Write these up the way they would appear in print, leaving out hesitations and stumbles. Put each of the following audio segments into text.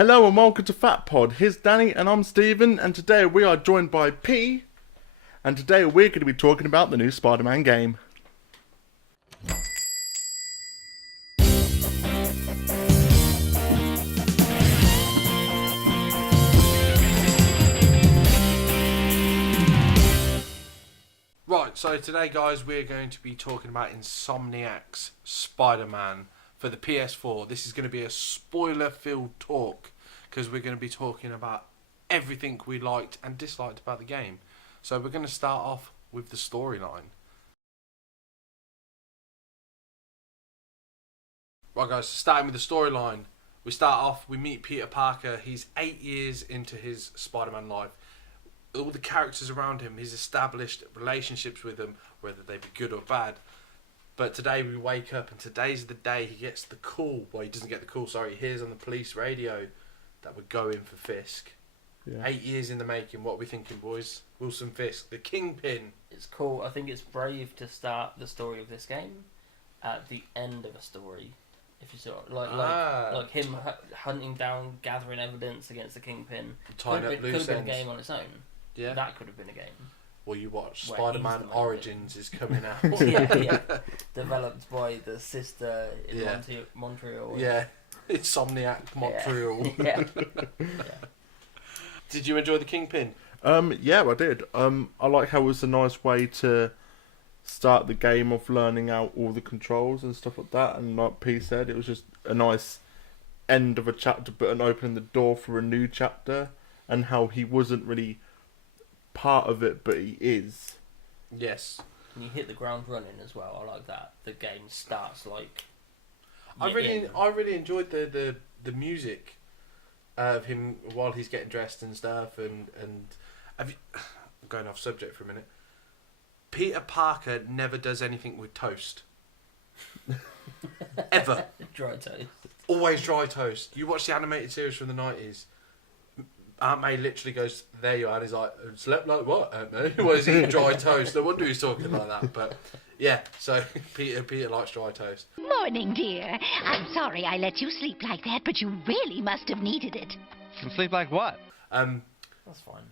Hello and welcome to Fat Pod. Here's Danny and I'm Stephen, and today we are joined by P, and today we're going to be talking about the new Spider-Man game. Right, so today, guys, we're going to be talking about Insomniac's Spider-Man for the PS4. This is going to be a spoiler-filled talk because we're going to be talking about everything we liked and disliked about the game. So we're going to start off with the storyline. Right, guys, starting with the storyline. We start off, we meet Peter Parker. He's 8 years into his Spider-Man life. All the characters around him, he's established relationships with them, whether they be good or bad. But today we wake up and today's the day he gets the call. Well, he doesn't get the call, sorry. He hears on the police radio that we're going for Fisk. Yeah. 8 years in the making. What are we thinking, boys? Wilson Fisk, the Kingpin. It's cool. I think it's brave to start the story of this game at the end of a story. If you saw it, like him hunting down, gathering evidence against the Kingpin. Tying up loose ends. Could have been a game on its own. Yeah. That could have been a game. Well, you watch Spider-Man Origins is coming out. yeah. Developed by the sister in Montreal. Yeah. Insomniac Montreal. Yeah. Did you enjoy the Kingpin? Yeah, I did. I like how it was a nice way to start the game of learning out all the controls and stuff like that. And like P said, it was just a nice end of a chapter, but an opening the door for a new chapter. And how he wasn't really part of it, but he is. Yes. And you hit the ground running as well. I like that. The game starts like. I really enjoyed the music of him while he's getting dressed and stuff. And I'm going off subject for a minute. Peter Parker never does anything with toast. Ever. Dry toast. Always dry toast. You watch the animated series from the 90s. Aunt May literally goes, there you are, and he's like, slept like what, Aunt May? Well, he's eating dry toast. No wonder he's talking like that. But yeah, so Peter likes dry toast. Morning, dear. I'm sorry I let you sleep like that, but you really must have needed it. Sleep like what? That's fine.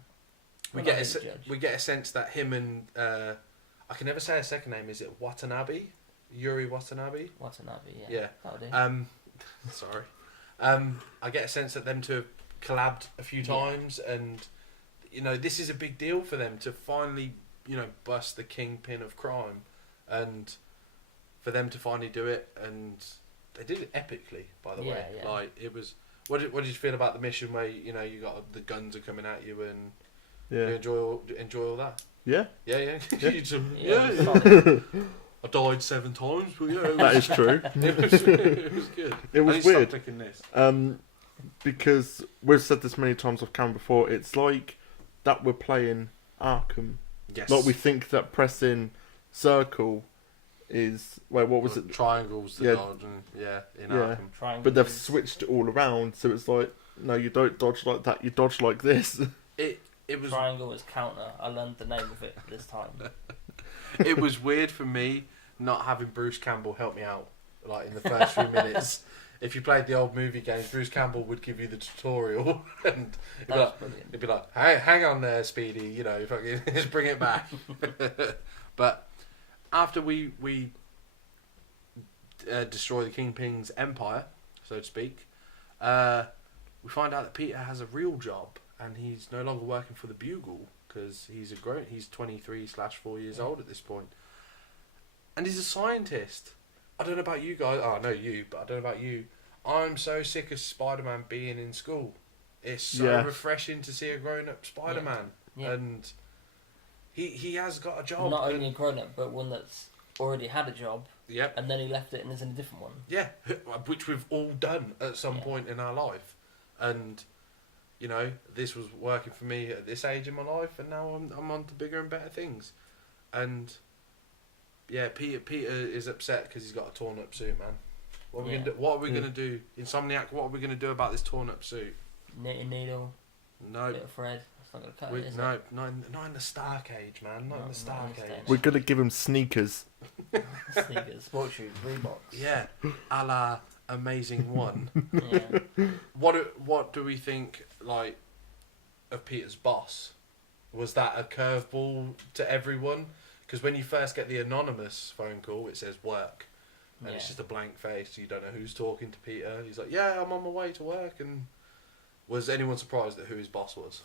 We get a sense that him and I can never say a second name. Is it Watanabe? Yuri Watanabe? Watanabe, yeah. Yeah. That'll do. Sorry. I get a sense that them two have collabed a few times, and you know this is a big deal for them to finally bust the kingpin of crime, and for them to finally do it, and they did it epically, by the way. Yeah. Like it was. What did you feel about the mission where you got the guns are coming at you and you enjoy all that? Yeah. Yeah. I died 7 times, but yeah, that is true. it was good. It was weird. Stop clicking this. Because we've said this many times off camera before, it's like that we're playing Arkham. Yes. Like we think that pressing circle is what was it? Triangles to dodge and in Arkham. Triangles. But they've switched it all around, so it's like no, you don't dodge like that. You dodge like this. It was triangle is counter. I learned the name of it this time. It was weird for me not having Bruce Campbell help me out like in the first few minutes. If you played the old movie games, Bruce Campbell would give you the tutorial, and it'd be like, hey, hang on there, Speedy, fucking just bring it back. But after we destroy the Kingpin's empire, so to speak, we find out that Peter has a real job, and he's no longer working for the Bugle because he's 23/4 years old at this point, and he's a scientist. I don't know about you guys. Oh, I know you, but I don't know about you. I'm so sick of Spider-Man being in school. It's so refreshing to see a grown-up Spider-Man. Yeah. And he has got a job. Not only a grown-up, but one that's already had a job. Yep. And then he left it and is in a different one. Yeah, which we've all done at some point in our life. And, this was working for me at this age in my life, and now I'm on to bigger and better things. And... yeah, Peter is upset because he's got a torn up suit, man. What are we gonna do? Insomniac, what are we gonna do about this torn up suit? Knitting needle. No. Bit of thread. That's not gonna cut it, is no, it? not in the Stark Age, man. Not in the Stark Age. We're gonna give him sneakers. Sneakers, sports shoes, Reeboks. Yeah, a la amazing one. Yeah. What do we think like of Peter's boss? Was that a curveball to everyone? Because when you first get the anonymous phone call, it says work, and it's just a blank face. You don't know who's talking to Peter. He's like, "Yeah, I'm on my way to work." And was anyone surprised at who his boss was?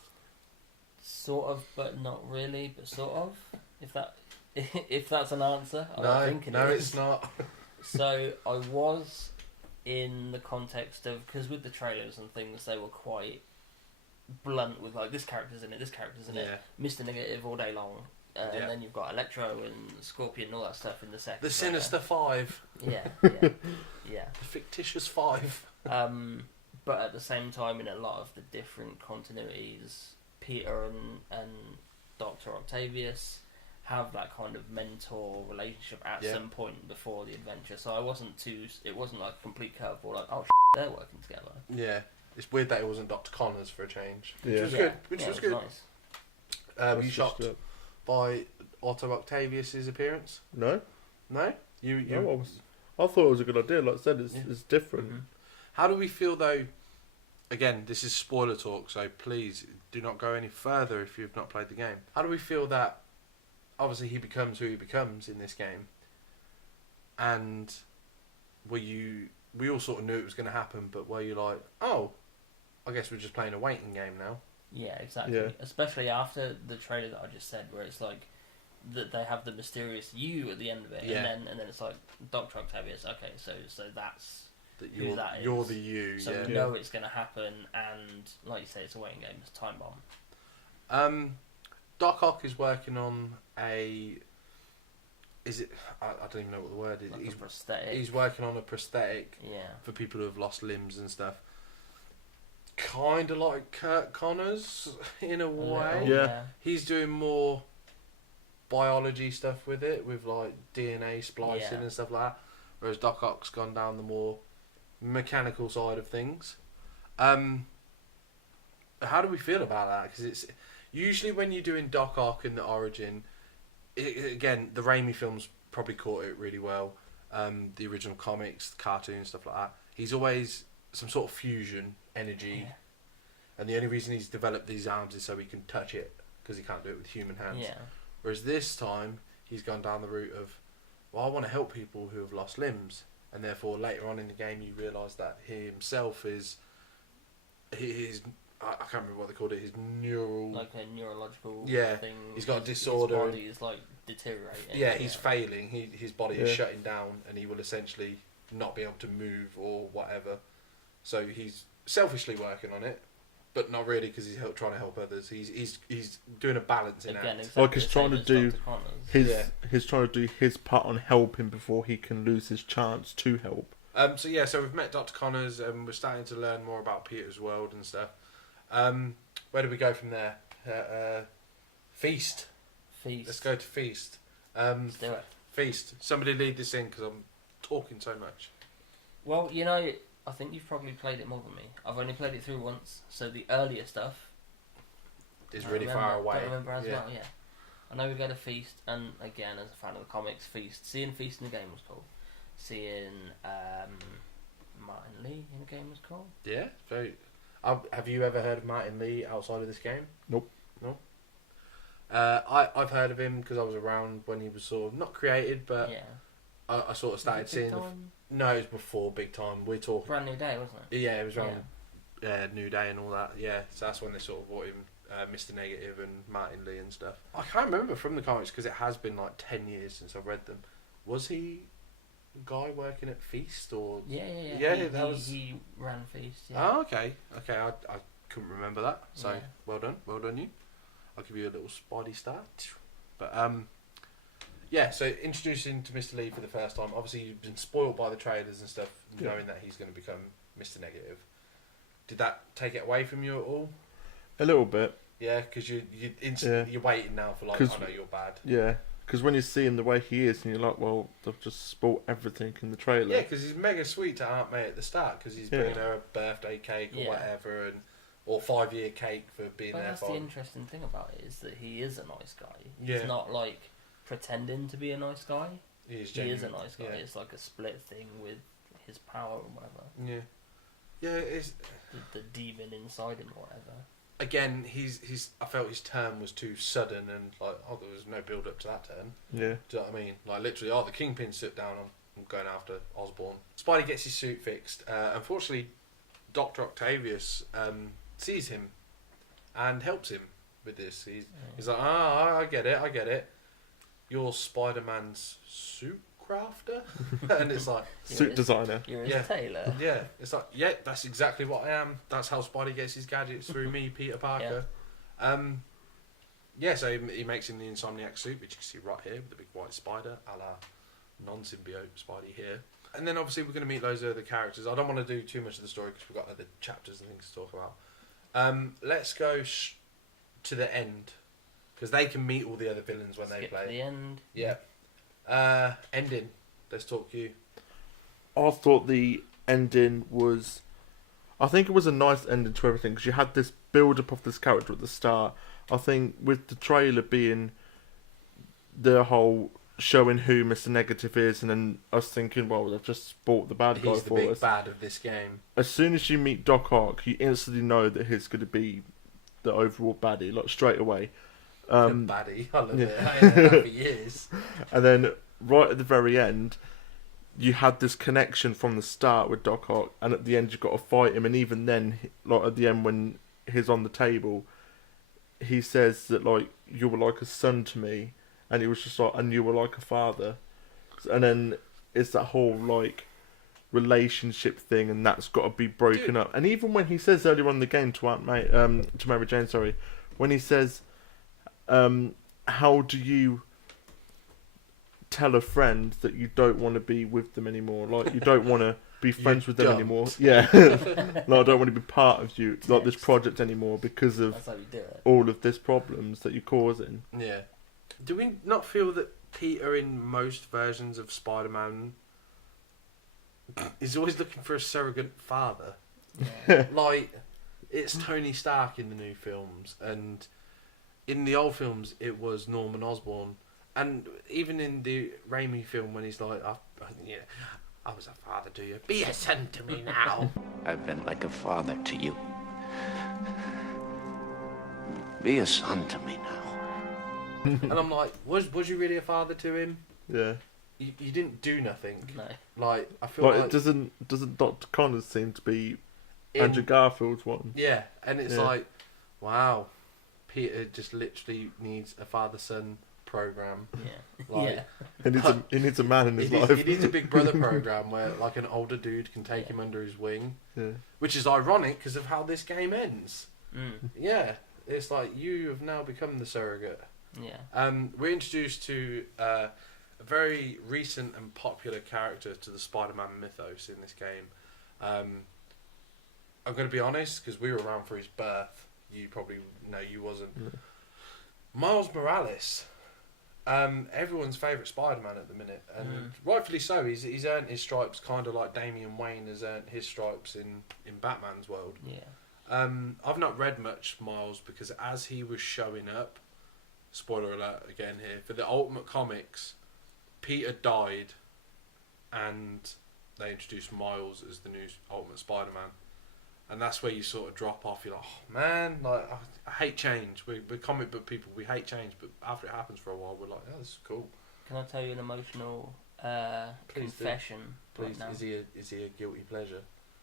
Sort of, but not really. But sort of. If that's an answer, I don't think it is. No, it's not. So I was in the context of, because with the trailers and things, they were quite blunt with like, this character's in it, this character's in it, Mr. Negative all day long, and then you've got Electro and Scorpion and all that stuff in the second. The Sinister Five. Yeah. The fictitious Five. But at the same time, in a lot of the different continuities, Peter and Dr. Octavius have that kind of mentor relationship at some point before the adventure. So it wasn't like a complete curveball, like, oh, they're working together. Yeah. It's weird that it wasn't Dr. Connors for a change. Yeah. Which was good. Nice. Were you shocked by Otto Octavius's appearance? No. No? No, I thought it was a good idea. Like I said, it's different. Mm-hmm. How do we feel though? Again, this is spoiler talk, so please do not go any further if you've not played the game. How do we feel that obviously he becomes who he becomes in this game, and we all sort of knew it was going to happen, but were you like, oh, I guess we're just playing a waiting game now? Yeah, exactly. Yeah. Especially after the trailer that I just said, where it's like that they have the mysterious you at the end of it, and then it's like Dr. Octavius. Okay, so that's who that is. You're the you. So we know it's going to happen, and like you say, it's a waiting game. It's a time bomb. Doc Ock is working on a. Is it? I don't even know what the word is. Like a prosthetic. He's working on a prosthetic. Yeah. For people who have lost limbs and stuff. Kind of like Kurt Connors in a way. Yeah. He's doing more biology stuff with it, with like DNA splicing and stuff like that. Whereas Doc Ock's gone down the more mechanical side of things. How do we feel about that? Because it's usually when you're doing Doc Ock in the Origin, again, the Raimi films probably caught it really well. The original comics, the cartoons, stuff like that. He's always some sort of fusion energy, and the only reason he's developed these arms is so he can touch it, because he can't do it with human hands. Yeah. Whereas this time he's gone down the route of, well, I want to help people who have lost limbs, and therefore later on in the game you realise that he himself is I can't remember what they called it, his neural, like a neurological thing. He's got a disorder. His body is like deteriorating. Yeah, he's failing. His body is shutting down, and he will essentially not be able to move or whatever. So he's selfishly working on it, but not really, because he's trying to help others. He's doing a balancing act. Exactly like he's trying to do he's trying to do his part on helping before he can lose his chance to help. So we've met Dr. Connors, and we're starting to learn more about Peter's world and stuff. Where do we go from there? Feast. Let's go to Feast. Let's do it. Feast. Somebody lead this in, because I'm talking so much. Well, I think you've probably played it more than me. I've only played it through once, so the earlier stuff is really far away. Don't remember as well. Yeah, I know we go to Feast, and again, as a fan of the comics, seeing Feast in the game was cool. Seeing Martin Lee in the game was cool. Yeah, very. Have you ever heard of Martin Lee outside of this game? Nope. No. I've heard of him because I was around when he was sort of not created, but I sort of started seeing. No, it was before Big Time. We're talking Brand New Day, wasn't it? Yeah, it was around New Day and all that. Yeah, so that's when they sort of brought him Mr. Negative and Martin Lee and stuff. I can't remember from the comics because it has been like 10 years since I've read them. Was he a guy working at Feast or? Yeah. He ran Feast. Yeah. Oh, okay. I couldn't remember that. So well done you. I'll give you a little Spidey start. But so introducing to Mr. Lee for the first time. Obviously, you've been spoiled by the trailers and stuff, knowing that he's going to become Mr. Negative. Did that take it away from you at all? A little bit. Yeah, because you're waiting now for like, I know you're bad. Yeah, because when you're seeing the way he is, and you're like, well, they've just spoiled everything in the trailer. Yeah, because he's mega sweet to Aunt May at the start, because he's bringing her a birthday cake or whatever, or 5-year cake for being there. That's the interesting thing about it, is that he is a nice guy. Yeah. He's not like pretending to be a nice guy. He is a nice guy. Yeah. It's like a split thing with his power or whatever. Yeah. Yeah, it's The demon inside him or whatever. again. He's. I felt his turn was too sudden and like, oh, there was no build up to that turn. Yeah. Do you know what I mean? Like literally, oh, the Kingpin sit down. I'm going after Osborn. Spidey gets his suit fixed. Unfortunately, Dr. Octavius sees him and helps him with this. He's like, I get it. You're Spider-Man's suit crafter? And it's like... Suit designer. You're his tailor. Yeah, it's like, yeah, that's exactly what I am. That's how Spidey gets his gadgets, through me, Peter Parker. Yeah, so he makes him the Insomniac suit, which you can see right here, with the big white spider, a la non-symbiote Spidey here. And then obviously we're going to meet loads of other characters. I don't want to do too much of the story because we've got other chapters and things to talk about. Let's go to the end, because they can meet all the other villains when they play. To the end. Yeah. Ending. Let's talk you. I thought the ending was... I think it was a nice ending to everything, because you had this build-up of this character at the start. I think with the trailer being the whole showing who Mr. Negative is, and then us thinking, well, they've just bought the bad guy He's the for big us. bad of this game. As soon as you meet Doc Ock, you instantly know that he's going to be the overall baddie, like straight away. Baddie. I love it. I had that for years. And then right at the very end, you had this connection from the start with Doc Ock, and at the end you've got to fight him. And even then, like at the end when he's on the table, he says that like, you were like a son to me, and he was just like, and you were like a father. And then it's that whole like relationship thing, and that's got to be broken up. And even when he says earlier on in the game to to Mary Jane, sorry, when he says, how do you tell a friend that you don't want to be with them anymore? Like, you don't want to be friends with them anymore. Yeah. Like, I don't want to be part of you, like this project anymore, because of That's how you do it. all of this problems that you're causing. Yeah. Do we not feel that Peter in most versions of Spider-Man is always looking for a surrogate father? Yeah. Like, it's Tony Stark in the new films, and in the old films it was Norman Osborn, and even in the Raimi film when he's like, I was a father to you, be a son to me now. I've been like a father to you. Be a son to me now. And I'm like, was you really a father to him? Yeah. You didn't do nothing. No. Like, I feel Like, like it doesn't Dr. Connors seem to be in- Andrew Garfield's one? Yeah, and it's Yeah. like, wow, Peter just literally needs a father-son program. Yeah. Like, Yeah. He needs a man in his He life. needs a big brother program where like an older dude can take him under his wing, Yeah. which is ironic because of how this game ends. Mm. Yeah, it's like you have now become the surrogate. Yeah. We're introduced to a very recent and popular character to the Spider-Man mythos in this game. I'm going to be honest, because we were around for his birth. You probably know you wasn't. Yeah. Miles Morales. Everyone's favourite Spider-Man at the minute, and rightfully so. He's earned his stripes, kind of like Damian Wayne has earned his stripes in Batman's world. Yeah. I've not read much Miles, because as he was showing up, spoiler alert again here, for the Ultimate Comics, Peter died, and they introduced Miles as the new Ultimate Spider-Man. And that's where you sort of drop off. You're like, oh, man, like I hate change. We're comic book people. We hate change, but after it happens for a while, we're like, oh, this is cool. Can I tell you an emotional Please do. confession? Please, Right now? is he a guilty pleasure?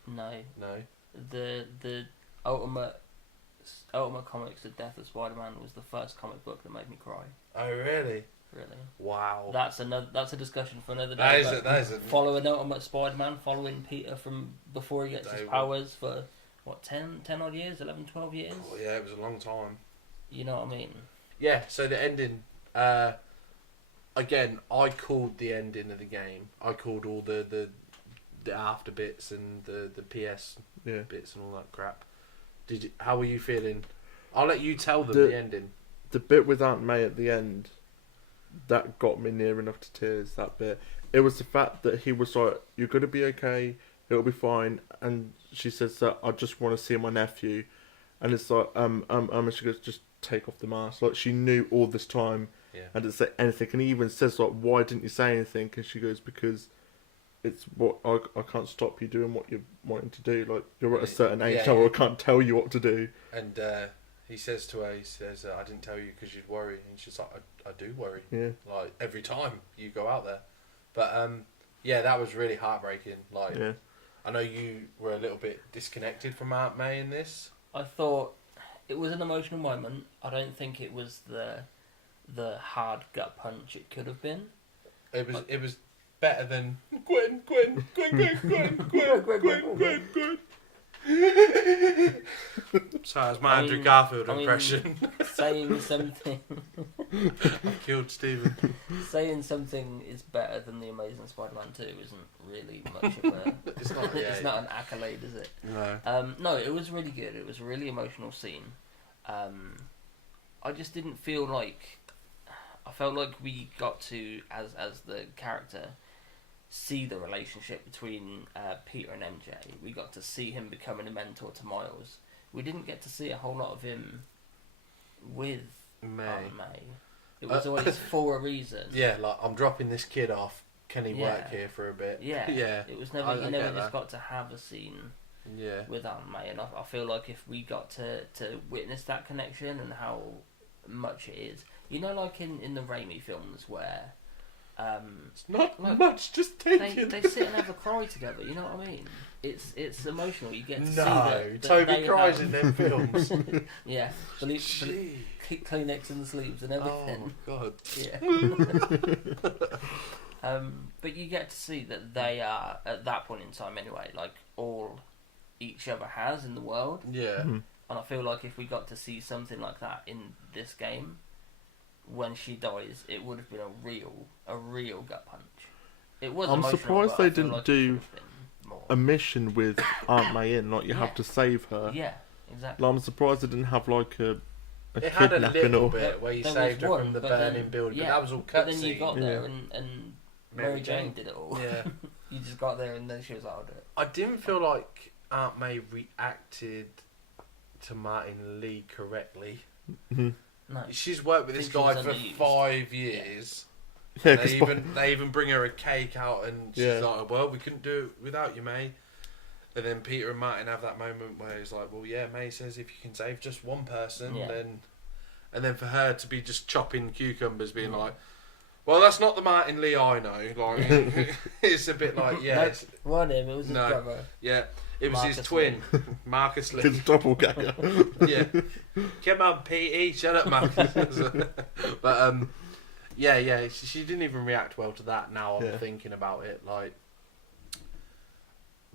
No. No. The Ultimate Comics, The Death of Spider-Man was the first comic book that made me cry. Oh, really? Really. Wow. That's a discussion for another day. That is a Following Ultimate Spider-Man, following Peter from before he gets his powers for what 10 odd years, 11, 12 years. Oh, yeah, it was a long time. You know what I mean? Yeah. So the ending. Again, I called the ending of the game. I called all the after bits and the PS bits and all that crap. How were you feeling? I'll let you tell them the ending. The bit with Aunt May at the end, that got me near enough to tears. That bit. It was the fact that he was like, "You're gonna be okay. It'll be fine." And she says that, "I just want to see my nephew," and it's like, and she goes, "Just take off the mask." Like, she knew all this time, and didn't say anything. And he even says like, "Why didn't you say anything?" And she goes, "Because it's what I can't stop you doing what you're wanting to do. Like you're at a Yeah, certain age yeah, now, yeah. where I can't tell you what to do. And he says to her, I didn't tell you because you'd worry. And she's like, I do worry. Yeah, Like, every time you go out there. But, yeah, that was really heartbreaking. Like, yeah. I know you were a little bit disconnected from Aunt May in this. I thought it was an emotional moment. I don't think it was the hard gut punch it could have been. It was better than Gwen. Sorry, that's my Andrew Garfield impression. Saying something, I've killed Stephen. saying something is better than the Amazing Spider-Man 2 isn't really much of a. It's not. Yeah, it's not an accolade, is it? No. No, it was really good. It was a really emotional scene. I just didn't feel like. I felt like we got to, as the character, see the relationship between Peter and MJ. We got to see him becoming a mentor to Miles. We didn't get to see a whole lot of him with May. Aunt May. It was always for a reason. Yeah, like, I'm dropping this kid off. Can he work Yeah. here for a bit? Yeah. Yeah. It was never. I You never get just that. got to have a scene Yeah. with Aunt May, and I feel like if we got to witness that connection and how much it is, you know, like in the Raimi films where It's not Like, much, just take they it. sit and have a cry together. You know what I mean? It's emotional. You get to see No, that Toby they cries have- in them films. Yeah, believe Gee. Kleenex in the sleeves and everything. Oh, God. Yeah. But you get to see that they are, at that point in time anyway, like all each other has in the world. Yeah. Mhm. And I feel like if we got to see something like that in this game, when she dies, it would have been a real gut punch. It was. I'm emotional, surprised but I they feel didn't like it do could have been more. A mission with Aunt May in, like you Yeah. have to save her. Yeah, exactly. Like, I'm surprised they didn't have like a It had a kidnapping little or. bit where you There saved was her one, from the but burning then- building, yeah, but that was all But then you cutscene. got there Yeah. and Mary Jane did it all. Yeah. You just got there and then she was like, I'll do it. I didn't feel like Aunt May reacted to Martin Lee correctly. Mhm. No. She's worked with I this think she guy was for underused. 5 years. Yeah, They 'cause they even bring her a cake out, and she's Yeah. like, "Well, we couldn't do it without you, May." And then Peter and Martin have that moment where he's like, "Well, yeah, May says if you can save just one person, Yeah. then," and then for her to be just chopping cucumbers, being like, "Well, that's not the Martin Lee I know." Like, it's a bit like, yeah, Nope. it's, It wasn't him, it was his No. brother. yeah, it was his Marcus twin, Marcus Lee. it's doppelganger. Yeah, come on, Petey, shut up, Marcus. But yeah, she didn't even react well to that. Now I'm Yeah. thinking about it, like.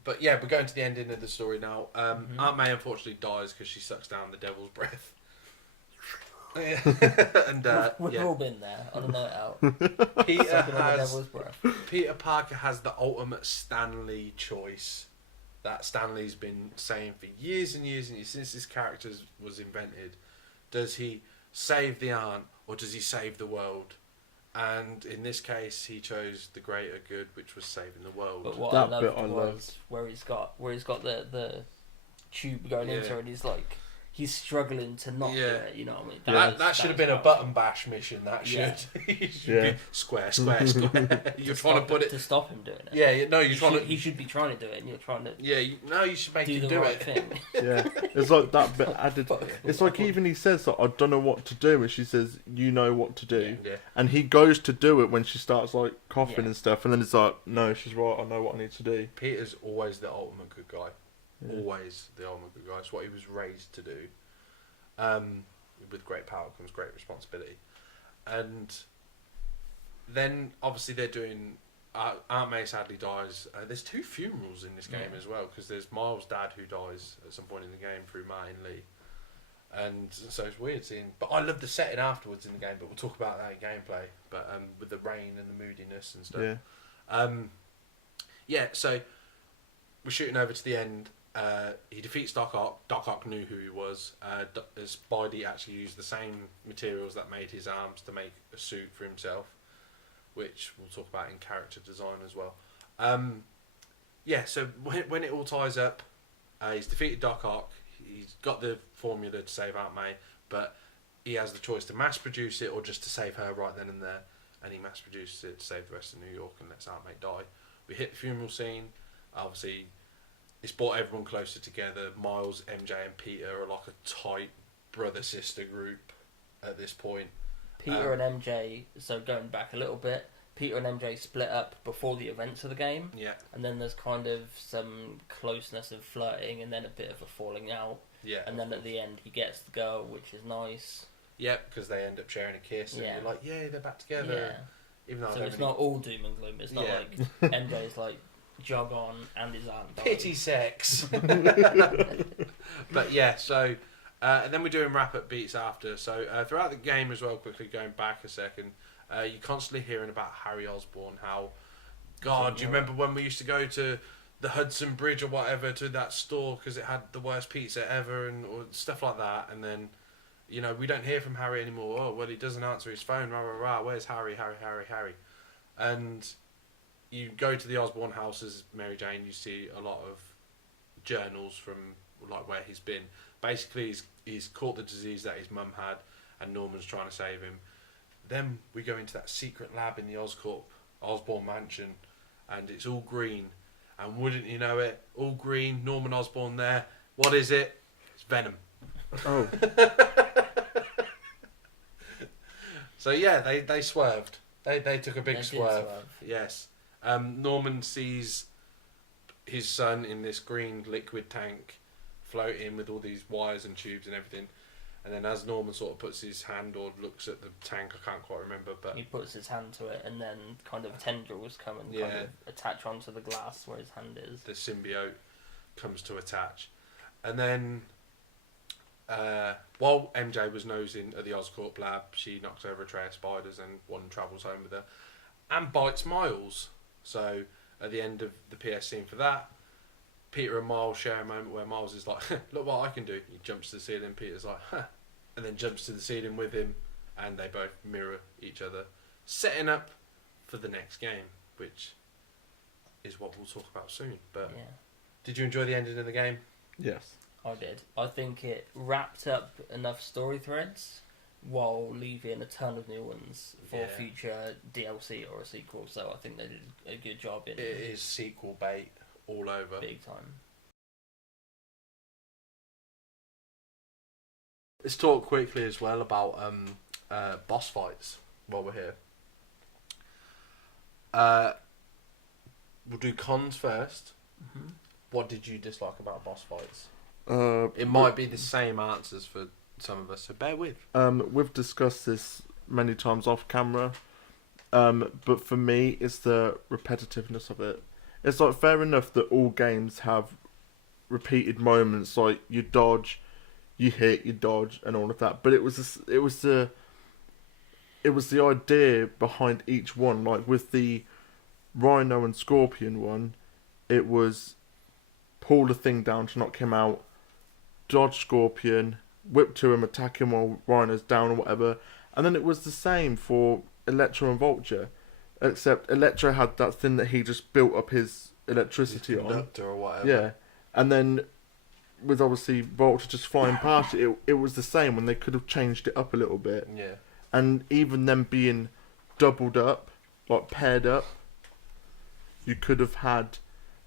But yeah, we're going to the ending of the story now. Aunt May unfortunately dies because she sucks down the devil's breath. Yeah. And We've yeah, all been there on a night out. Peter Sucking on the has devil's breath. Peter Parker has the ultimate Stanley choice that Stanley's been saying for years and years and years since this character was invented. Does he save the aunt or does he save the world? And in this case, he chose the greater good, which was saving the world. But what That I bit loved I was loved. where he's got the tube going into Yeah. her and he's like he's struggling to not do Yeah. it, you know what I mean? That should have been a button bash mission. That should. Yeah. He should Yeah. be square. You're trying to put it. to stop him doing it. Yeah, no, you're trying to. He should be trying to do it, and you're trying to Yeah, you should make do him the do right it. thing. Yeah, it's like that bit added. It's like even he says that I don't know what to do, and she says you know what to do, Yeah. and he goes to do it when she starts like coughing Yeah. and stuff, and then it's like no, she's right. I know what I need to do. Peter's always the ultimate good guy. Yeah. Always the ultimate good guy. It's what he was raised to do. With great power comes great responsibility. And then obviously they're doing. Aunt May sadly dies. There's 2 funerals in this game Yeah. as well, because there's Miles' dad who dies at some point in the game through Martin Lee. And so it's weird seeing. But I love the setting afterwards in the game. But we'll talk about that in gameplay. But with the rain and the moodiness and stuff. Yeah, Yeah, so we're shooting over to the end. He defeats Doc Ock. Doc Ock knew who he was. Spidey actually used the same materials that made his arms to make a suit for himself, which we'll talk about in character design as well. Yeah, so when it all ties up, he's defeated Doc Ock. He's got the formula to save Aunt May, but he has the choice to mass produce it or just to save her right then and there. And he mass produces it to save the rest of New York and lets Aunt May die. We hit the funeral scene. Obviously, it's brought everyone closer together. Miles, MJ, and Peter are like a tight brother-sister group at this point. Peter and MJ, so going back a little bit, Peter and MJ split up before the events of the game. Yeah. And then there's kind of some closeness of flirting and then a bit of a falling out. Yeah. And then at the end he gets the girl, which is nice. Yeah, because they end up sharing a kiss and Yeah. you're like, yeah, they're back together. Yeah. Even though So it's not all doom and gloom. It's not Yeah. like MJ's like jog on and his aunt died. pity sex. But yeah, so and then we're doing wrap-up beats after. So throughout the game as well, quickly going back a second, you're constantly hearing about Harry Osborn. How, God, do you remember when we used to go to the Hudson Bridge or whatever to that store because it had the worst pizza ever and or stuff like that? And then, you know, we don't hear from Harry anymore. Oh, well, he doesn't answer his phone. Rah, rah, rah. Where's Harry? Harry. And you go to the Osborn house as Mary Jane, you see a lot of journals from like where he's been. Basically, he's caught the disease that his mum had, and Norman's trying to save him. Then we go into that secret lab in the Osborn mansion, and it's all green. And wouldn't you know it, all green, Norman Osborn there. What is it? It's Venom. Oh. So yeah, they swerved. They took a big They did swerve. swerve. Yes. Norman sees his son in this green liquid tank floating with all these wires and tubes and everything. And then as Norman sort of puts his hand or looks at the tank, I can't quite remember, but He puts his hand to it and then kind of tendrils come and kind Yeah. of attach onto the glass where his hand is. the symbiote comes to attach. And then while MJ was nosing at the Oscorp lab, she knocks over a tray of spiders and one travels home with her and bites Miles. So at the end of the PS scene for that, Peter and Miles share a moment where Miles is like, look what I can do. He jumps to the ceiling, Peter's like, huh, and then jumps to the ceiling with him, and they both mirror each other, setting up for the next game, which is what we'll talk about soon. But Yeah, did you enjoy the ending of the game? Yes. I did. I think it wrapped up enough story threads while leaving a ton of new ones for Yeah. future DLC or a sequel. So I think they did a good job in It is sequel bait all over. big time. Let's talk quickly as well about boss fights while we're here. We'll do cons first. Mm-hmm. What did you dislike about boss fights? Uh, It might be the same answers for some of us, so bear with. We've discussed this many times off camera, but for me, it's the repetitiveness of it. It's like fair enough that all games have repeated moments, like you dodge, you hit, you dodge, and all of that. But it was the idea behind each one. Like with the Rhino and Scorpion one, it was pull the thing down to knock him out, dodge Scorpion, whip to him, attack him while Rhino's down or whatever. And then it was the same for Electro and Vulture, except Electro had that thing that he just built up his electricity on. Conductor or whatever. Yeah, and then with obviously Vulture just flying past it was the same when they could have changed it up a little bit. Yeah. And even them being doubled up, like paired up, you could have had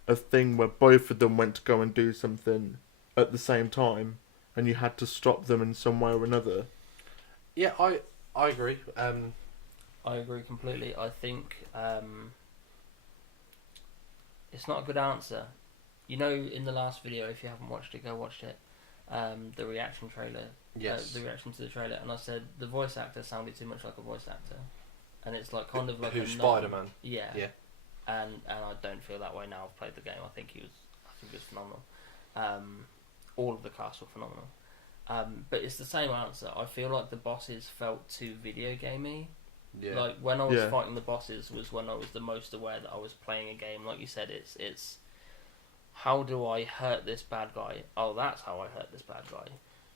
a thing where both of them went to go and do something at the same time, and you had to stop them in some way or another. Yeah, I agree. I agree completely. I think it's not a good answer. You know, in the last video, if you haven't watched it, go watch it. The reaction trailer. Yes. The reaction to the trailer, and I said the voice actor sounded too much like a voice actor, and it's like kind of like Who's a Spider-Man? Yeah. Yeah. And I don't feel that way now. I've played the game. I think he was phenomenal. All of the cast were phenomenal. But it's the same answer. I feel like the bosses felt too video gamey. Yeah. Like when I was Yeah. fighting the bosses was when I was the most aware that I was playing a game. Like you said, it's how do I hurt this bad guy? Oh, that's how I hurt this bad guy.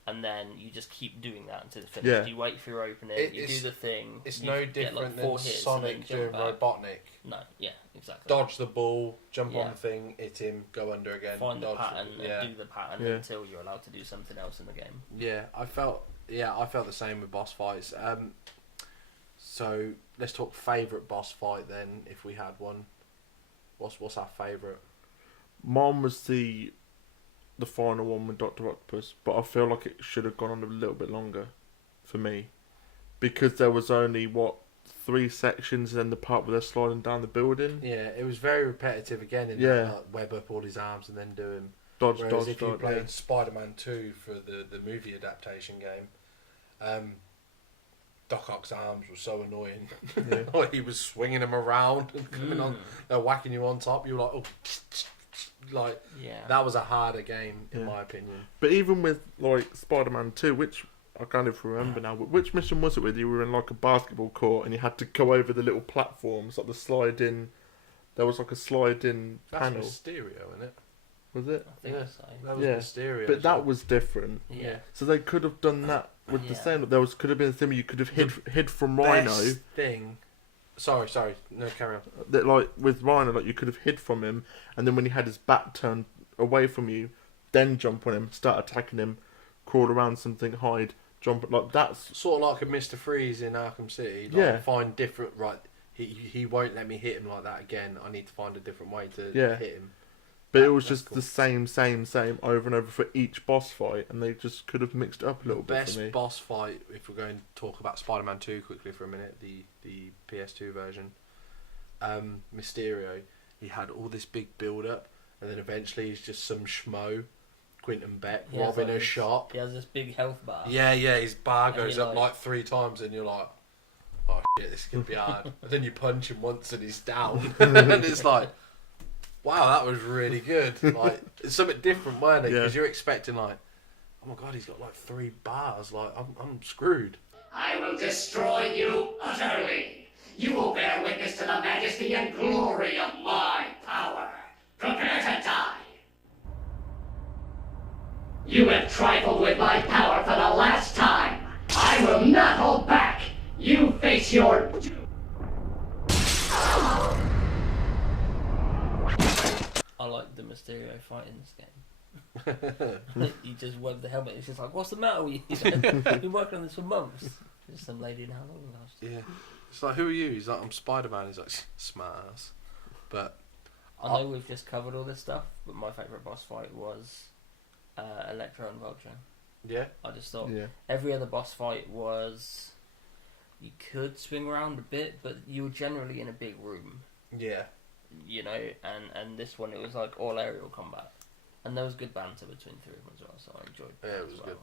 And then you just keep doing that until it's finished. Yeah. You wait for your opening, you do the thing. It's you no get, different like, 4 than hits Sonic and then doing jump back. Robotnik. No, yeah, exactly. Dodge the ball, jump Yeah. on the thing, hit him, go under again. Find the dodge pattern yeah. and do the pattern Yeah. until you're allowed to do something else in the game. Yeah, I felt the same with boss fights. So let's talk favourite boss fight then, if we had one. What's our favourite? Mine was the final one with Dr. Octopus, but I feel like it should have gone on a little bit longer for me. Because there was only, 3 sections and then the part where they're sliding down the building. Yeah, it was very repetitive again in that, like, web up all his arms and then do him. Dodge, Whereas dodge, if you dodge, played yeah. Spider-Man 2 for the movie adaptation game, Doc Ock's arms were so annoying. Yeah. Like, he was swinging them around and coming on, whacking you on top. You were like, oh, like, that was a harder game in my opinion. But even with like Spider-Man 2, which I can't even remember now, but which mission was it with? You were in like a basketball court and you had to go over the little platforms, like the slide-in. There was like a slide-in panel. That's Mysterio, isn't it? Was it? I think so. That was Mysterio. But that was different. Yeah. So they could have done that with the same. There could have been a thing where you could have hid from Rhino. Best thing. Sorry. No, carry on. That like with Rhino, like you could have hid from him, and then when he had his back turned away from you, then jump on him, start attacking him, crawl around something, hide, jump. Like that's sort of like a Mr. Freeze in Arkham City. Like, find different. Right, he won't let me hit him like that again. I need to find a different way to hit him. But it was just cool. The same over and over for each boss fight, and they just could have mixed it up a little bit for me. Best boss fight, if we're going to talk about Spider-Man 2 quickly for a minute, the PS2 version, Mysterio, he had all this big build-up, and then eventually he's just some schmo, Quentin Beck, robbing a shop. He has this big health bar. Yeah, his bar goes up like 3 times, and you're like, oh shit, this is going to be hard. And then you punch him once and he's down, and it's like, wow, that was really good. Like, it's something different, weren't it? Because you're expecting like, oh my god, he's got like 3 bars. Like, I'm screwed. I will destroy you utterly. You will bear witness to the majesty and glory of my power. Prepare to die. You have trifled with my power for the last time. I will not hold back. You face your doom. I like the Mysterio fight in this game. You just web the helmet. It's just like, what's the matter with you? You've been working on this for months. Just some lady in how long last. Yeah, it's like, who are you? He's like, I'm Spider-Man. He's like, smart ass. But I know we've just covered all this stuff, but my favourite boss fight was Electro and Vulture. Yeah. I just thought every other boss fight was, you could swing around a bit, but you were generally in a big room. Yeah. You know, and this one, it was like all aerial combat, and there was good banter between 3 of them as well, so I enjoyed that. Yeah, it was good.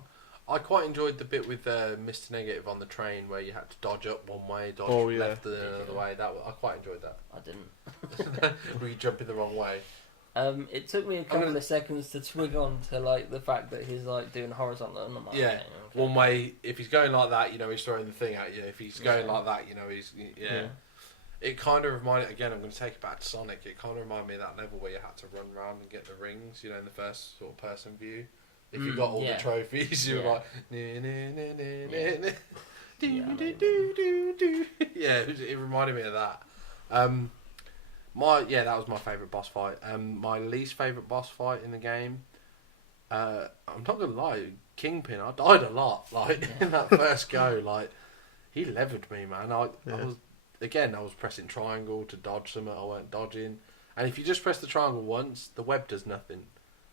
I quite enjoyed the bit with Mr. Negative on the train where you had to dodge up one way, dodge left the other way. I quite enjoyed that. I didn't. Were you jumping the wrong way? It took me a couple of seconds to twig on to like the fact that he's like doing horizontal, and I'm like, okay. One way. If he's going like that, you know he's throwing the thing at you. If he's going like that, you know he's It kind of reminded, again, I'm going to take it back to Sonic, it kind of reminded me of that level where you had to run around and get the rings, you know, in the first sort of person view. If you got all the trophies, you were like, it reminded me of that. That was my favourite boss fight. My least favourite boss fight in the game, I'm not going to lie, Kingpin, I died a lot, like, in that first go, like, he levered me, man. I was pressing triangle to dodge something I weren't dodging. And if you just press the triangle once, the web does nothing.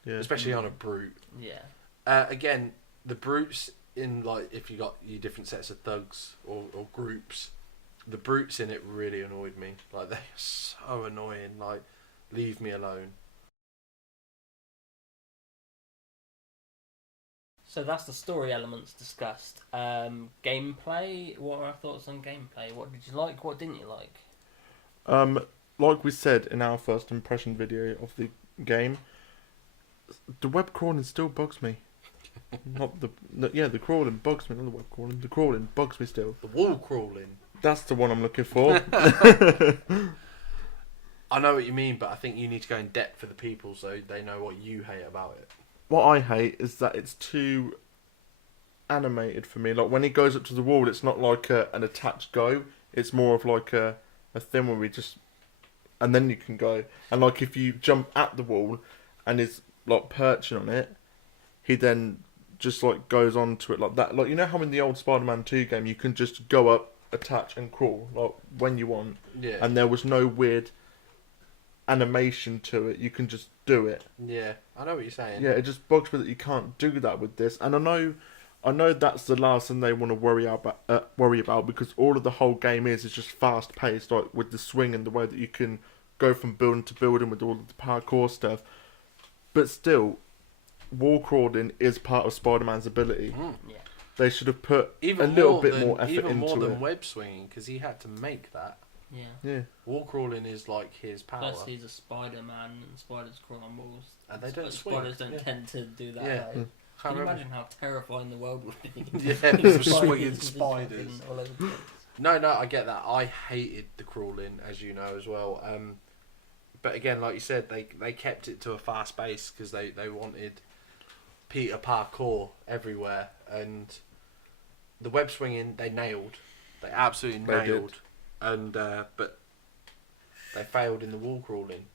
Yeah. Especially on a brute. Yeah. Again, the brutes in, like, if you got your different sets of thugs or groups, the brutes in it really annoyed me. Like, they're so annoying. Like, leave me alone. So that's the story elements discussed. Gameplay, what are our thoughts on gameplay? What did you like, what didn't you like? Like we said in our first impression video of the game, the web crawling still bugs me. The crawling bugs me, not the web crawling. The crawling bugs me still. The wall crawling. That's the one I'm looking for. I know what you mean, but I think you need to go in depth for the people so they know what you hate about it. What I hate is that it's too animated for me. Like, when he goes up to the wall, it's not like an attached go. It's more of like a thing where we just... And then you can go. And, like, if you jump at the wall and is, like, perching on it, he then just, like, goes onto it like that. Like, you know how in the old Spider-Man 2 game, you can just go up, attach, and crawl, like, when you want? Yeah. And there was no weird animation to it. You can just do it. Yeah, I know what you're saying. Yeah, it just bugs me that you can't do that with this. And I know that's the last thing they want to worry about because all of the whole game is just fast paced, like with the swing and the way that you can go from building to building with all of the parkour stuff. But still, wall crawling is part of Spider-Man's ability. Yeah. They should have put Even a little more bit than, more effort even into more than it. web swinging, because he had to make that. Yeah. Yeah, Wall crawling is like his power. Plus, he's a Spider-Man, and spiders crawl on walls. And they don't swing. Spiders don't Yeah. tend to do that. Yeah. Though. Can't Can you remember. imagine how terrifying the world would be? Yeah, Spiders swinging just spiders. fucking all over the place. No, I get that. I hated the crawling, as you know as well. But again, like you said, they kept it to a fast pace because they wanted Peter parkour everywhere, and the web swinging they nailed. They absolutely They did. nailed, and but they failed in the wall crawling,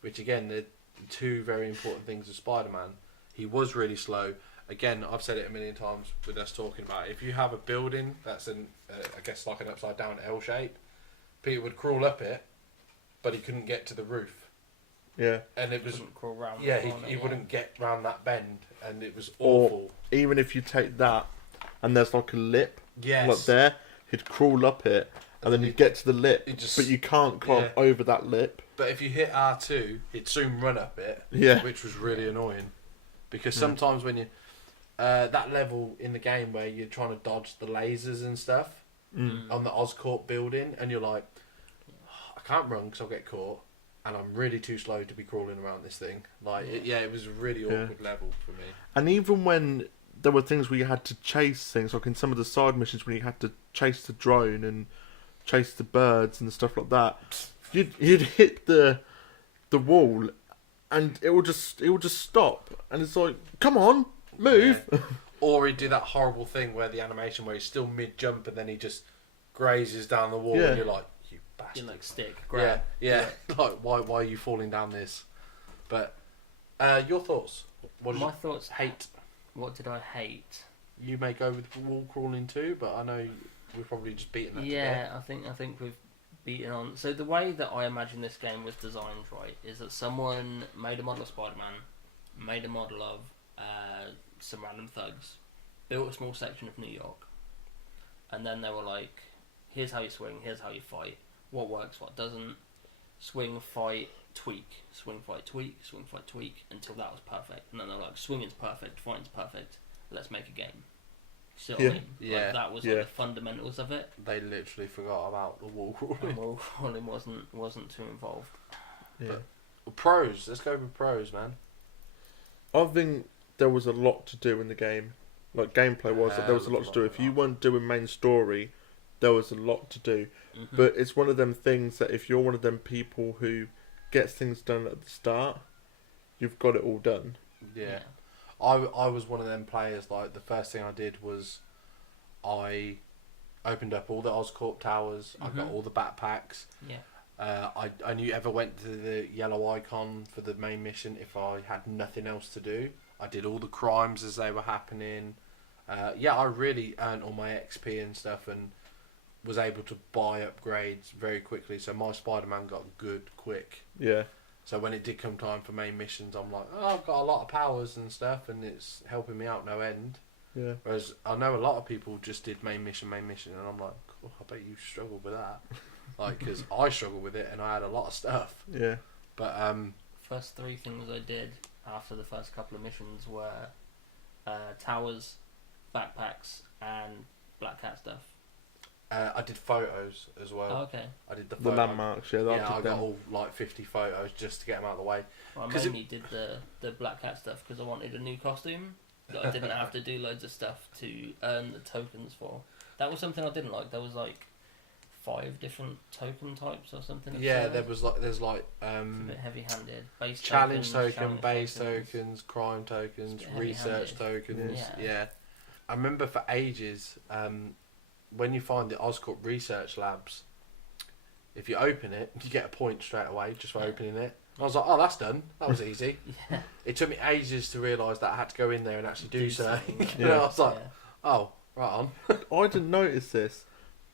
which again, they're two very important things of Spider-Man. He was really slow. Again, I've said it a million times with us talking about it. If you have a building that's I guess like an upside down L shape, Peter would crawl up it, but he couldn't get to the roof, yeah. and it was Couldn't crawl round yeah the corner, he yeah. wouldn't get round that bend, and it was Or awful. even if you take that and there's like a lip, Yes. like there, he'd crawl up it and then you'd get to the lip, It just- but you can't climb yeah. over that lip. But if you hit R2, he'd soon run up it, Yeah. which was really annoying. Because sometimes when you... that level in the game where you're trying to dodge the lasers and stuff on the Oscorp building, and you're like, I can't run because I'll get caught, and I'm really too slow to be crawling around this thing. Like, it was a really awkward level for me. And even when there were things where you had to chase things, like in some of the side missions when you had to chase the drone and chase the birds and stuff like that, you'd hit the wall, and it would just stop, and it's like, come on, move. Yeah. Or he'd do that horrible thing where the animation where he's still mid-jump and then he just grazes down the wall, Yeah. and you're like, you bastard. You like stick, grab. Yeah. Like, why are you falling down this? But, your thoughts? What did My you thoughts. hate? What did I hate? You may go with wall crawling too, but I know we've probably just beaten that to Yeah, death. I think we've beaten on. So the way that I imagine this game was designed, right, is that someone made a model of Spider-Man, made a model of some random thugs, built a small section of New York, and then they were like, here's how you swing, here's how you fight, what works, what doesn't, swing, fight, tweak, swing, fight, tweak, swing, fight, tweak, until that was perfect. And then they were like, swinging's perfect, fighting's perfect, let's make a game. See what I mean? Yeah. Like, that was Yeah. like the fundamentals of it. They literally forgot about the wall And crawling. wall crawling wasn't too involved. Yeah. Pros, let's go with pros, man. I think there was a lot to do in the game. Like gameplay was, there was a lot to do. If you weren't doing main story, there was a lot to do. Mm-hmm. But it's one of them things that if you're one of them people who gets things done at the start, you've got it all done. Yeah. I was one of them players, like, the first thing I did was I opened up all the Oscorp towers, I got all the backpacks. Yeah. I only ever went to the yellow icon for the main mission if I had nothing else to do. I did all the crimes as they were happening. I really earned all my XP and stuff and was able to buy upgrades very quickly. So my Spider-Man got good quick. Yeah. So when it did come time for main missions, I'm like, oh, I've got a lot of powers and stuff, and it's helping me out no end. Yeah. Whereas I know a lot of people just did main mission, and I'm like, oh, I bet you struggle with that. Like, because I struggle with it, and I had a lot of stuff. Yeah. But First three things I did after the first couple of missions were towers, backpacks, and Black Cat stuff. I did photos as well. Oh, okay. I did the The photo. landmarks, yeah. Yeah, I got all like 50 photos just to get them out of the way. Well, I 'Cause mainly did the Black Cat stuff because I wanted a new costume that I didn't have to do loads of stuff to earn the tokens for. That was something I didn't like. There was like 5 different token types or something. Yeah, there's there's like a bit heavy-handed. Base challenge tokens, token, challenge base tokens. tokens, crime tokens, It's a bit research heavy-handed. tokens. Yeah. Yeah. I remember for ages, when you find the Oscorp research labs, if you open it, you get a point straight away just for opening it. I was like, oh, that's done. That was easy. Yeah. It took me ages to realise that I had to go in there and actually do something. something, You know, I was like, Yeah. oh, right on. I didn't notice this,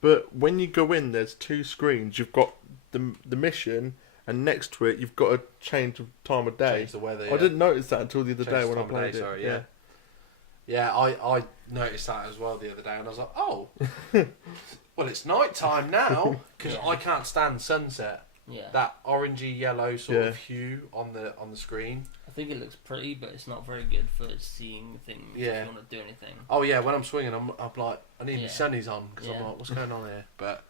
but when you go in, there's 2 screens. You've got the mission, and next to it you've got a change of time of day. Change the weather. I didn't notice that until the other Change day the when I time of played day, it. sorry, yeah. Yeah, I noticed that as well the other day, and I was like, oh, well, it's night time now, because I can't stand sunset. Yeah. That orangey yellow sort of hue on the screen. I think it looks pretty, but it's not very good for seeing things if you want to do anything. Oh yeah, when I'm swinging, I'm like, I need my Yeah. sunnies on, because I'm Yeah. like, what's going on here? But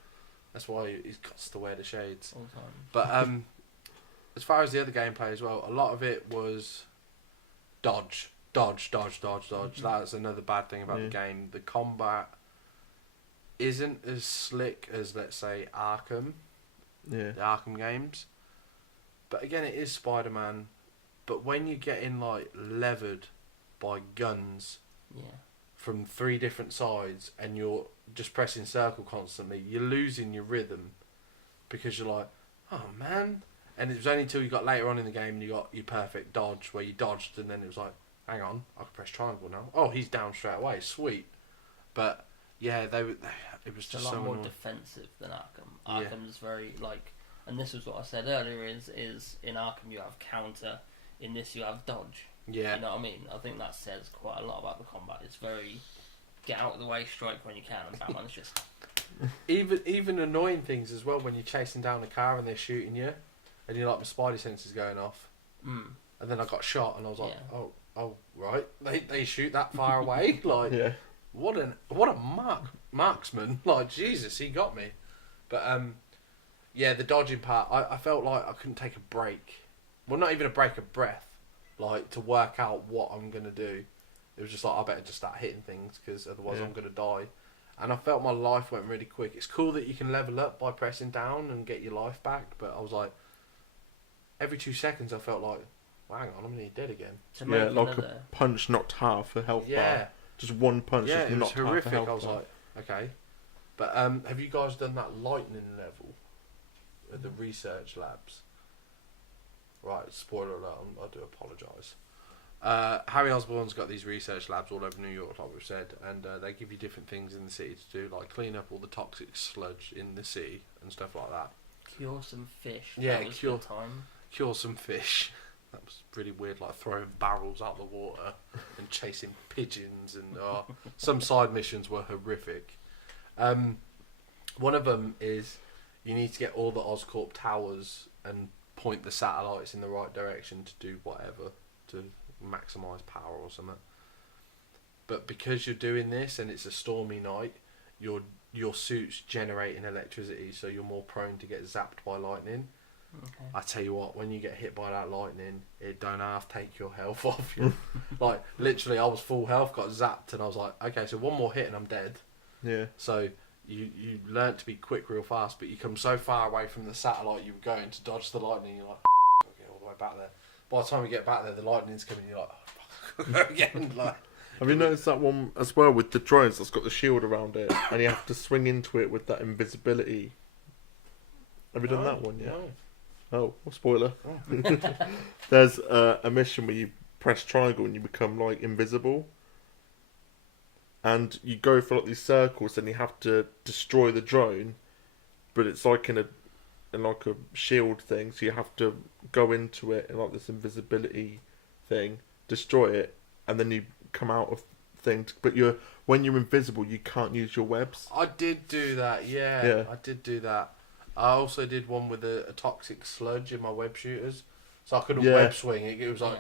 that's why he's got to wear the shades. All the time. But as far as the other gameplay as well, a lot of it was dodge. That's another bad thing about the game. The combat isn't as slick as, let's say, Arkham, the Arkham games. But again, it is Spider-Man. But when you're getting like levered by guns from 3 different sides, and you're just pressing circle constantly, you're losing your rhythm, because you're like, oh man. And it was only until you got later on in the game and you got your perfect dodge, where you dodged and then it was like, hang on, I can press triangle now. Oh, he's down straight away. Sweet. But yeah, it was just It's a lot so more annoying. defensive than Arkham. Yeah. Arkham's very like, and this was what I said earlier. Is in Arkham you have counter, in this you have dodge. Yeah. You know what I mean? I think that says quite a lot about the combat. It's very get out of the way, strike when you can, and Batman's just Even annoying things as well, when you're chasing down a car and they're shooting you, and you're like, my spidey senses going off, and then I got shot and I was like, oh right, they shoot that far away, like what a marksman, like Jesus, he got me. But yeah, the dodging part, I felt like I couldn't take a break, well, not even a break of breath, like to work out what I'm gonna do. It was just like, I better just start hitting things, because otherwise I'm gonna die. And I felt my life went really quick. It's cool that you can level up by pressing down and get your life back, but I was like, every 2 seconds I felt like, well, hang on, I'm nearly dead again. Yeah, like a punch knocked half a health bar. Just one punch just it was knocked half a horrific. health I was bar. like, okay. But have you guys done that lightning level at the research labs? Right, spoiler alert, I do apologise. Harry Osborn's got these research labs all over New York, like we've said, and they give you different things in the city to do, like clean up all the toxic sludge in the city and stuff like that. cure some fish. Yeah, that was cure- good time. Cure some fish. That was really weird, like throwing barrels out the water and chasing pigeons, and some side missions were horrific. One of them is you need to get all the Oscorp towers and point the satellites in the right direction to do whatever, to maximise power or something. But because you're doing this and it's a stormy night, your suit's generating electricity, so you're more prone to get zapped by lightning. Okay. I tell you what, when you get hit by that lightning, it don't half take your health off you. Like, literally, I was full health, got zapped, and I was like, okay, so one more hit and I'm dead. Yeah. So you learn to be quick real fast, but you come so far away from the satellite you were going to dodge the lightning, you're like, I'll get all the way back there. By the time you get back there, the lightning's coming, you're like, oh, fuck, again. Like, have you noticed that one as well with the drones that's got the shield around it, and you have to swing into it with that invisibility? Have you done that one yet? No. Oh, spoiler. There's a mission where you press triangle and you become like invisible, and you go for like these circles, and you have to destroy the drone, but it's like in like a shield thing, so you have to go into it in like this invisibility thing, destroy it, and then you come out of things. But when you're invisible, you can't use your webs. I did do that, yeah. I did do that. I also did one with a toxic sludge in my web shooters, so I couldn't web swing. It was like,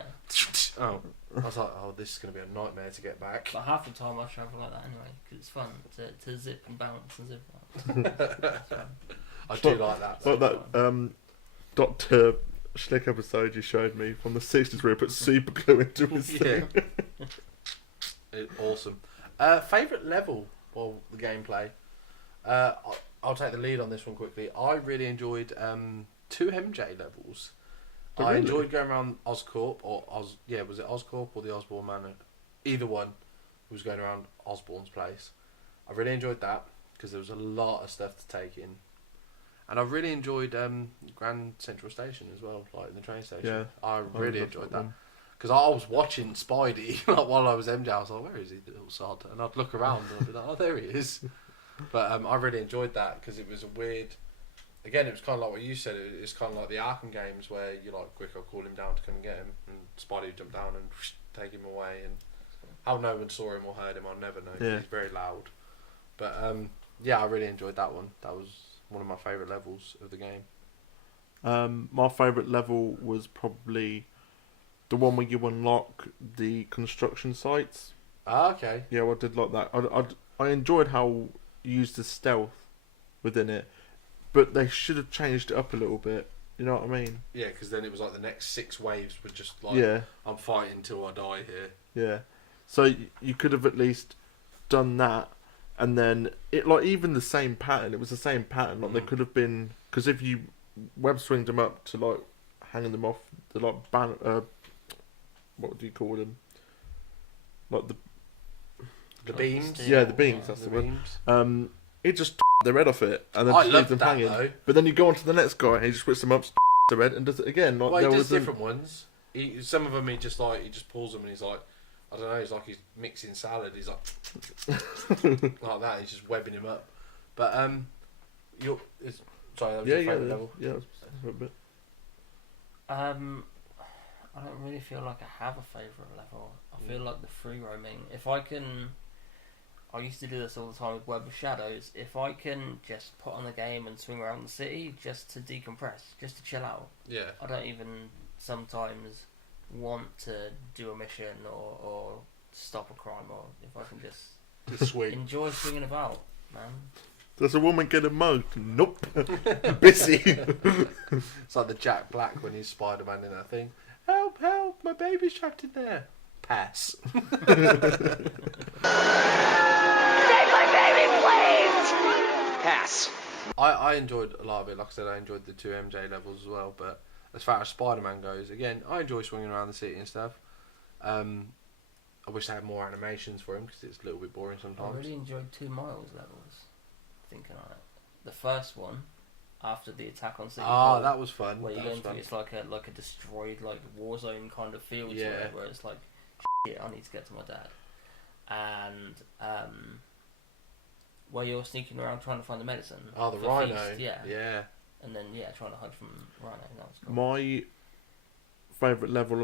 oh, I was like, oh, this is going to be a nightmare to get back. But half the time I travel like that anyway, because it's fun to zip and bounce and zip bounce. I do like that. Like that Dr. Schlick episode you showed me from the 60s where he put super glue into his thing. Awesome. Favourite level of the gameplay? I'll take the lead on this one quickly. I really enjoyed 2 MJ levels. Oh, I really? enjoyed going around Oscorp, was it Oscorp or the Osborn Manor? Either one was going around Osborn's place. I really enjoyed that because there was a lot of stuff to take in. And I really enjoyed Grand Central Station as well, like in the train station. Yeah, I really loved enjoyed that that. one. Because I was watching Spidey like, while I was MJ. I was like, where is he, the little sod? And I'd look around and I'd be like, oh, there he is. But I really enjoyed that because it was a weird again, it was kind of like what you said. It's kind of like the Arkham games where you're like, quick, I'll call him down to come and get him, and Spidey would jump down and take him away. And how no one saw him or heard him, I'll never know. 'Cause he's very loud. But yeah, I really enjoyed that one. That was one of my favourite levels of the game. My favourite level was probably the one where you unlock the construction sites. Ah, okay. Yeah, I did like that. I enjoyed how you used the stealth within it, but they should have changed it up a little bit. You know what I mean? Yeah, because then it was like the next 6 waves were just like, I'm fighting till I die here. Yeah. So you could have at least done that, and then it like even the same pattern. It was the same pattern. Like there could have been, because if you web swinged them up to like hanging them off the like what do you call them? Like the beams. Yeah, the beams. That's the word. It just their head off it, and then I just love leaves them that hanging. though. But then you go on to the next guy, and he just whips them up, their head, and does it again. Like Well, he there does was different ones. Some of them he just pulls them and he's like, I don't know, he's like he's mixing salad. He's like like that. He's just webbing him up. But sorry, that was your favourite level. Yeah, a bit. I don't really feel like I have a favourite level. I feel like the free roaming. I used to do this all the time with Web of Shadows. If I can just put on the game and swing around the city just to decompress, just to chill out. Yeah. I don't even sometimes want to do a mission or stop a crime, or if I can just Swing. enjoy swinging about, man. Does a woman get a mug? Nope. Busy. It's like the Jack Black when he's Spider-Man in that thing. Help, help, my baby's trapped in there. Pass. Save my baby, please! Pass. I enjoyed a lot of it. Like I said, I enjoyed the 2 MJ levels as well. But as far as Spider-Man goes, again, I enjoy swinging around the city and stuff. I wish they had more animations for him because it's a little bit boring I sometimes. really enjoyed 2 Miles levels. Thinking on it, the first one after the attack on City Hall, that was fun. where you're That was going through, fun. it's like a destroyed like war zone kind of feel to it, where it's like, shit, I need to get to my dad, and where you're sneaking around trying to find the medicine. Oh, the for Rhino. Feast, Yeah. and then trying to hide from Rhino. That was cool. My favourite level,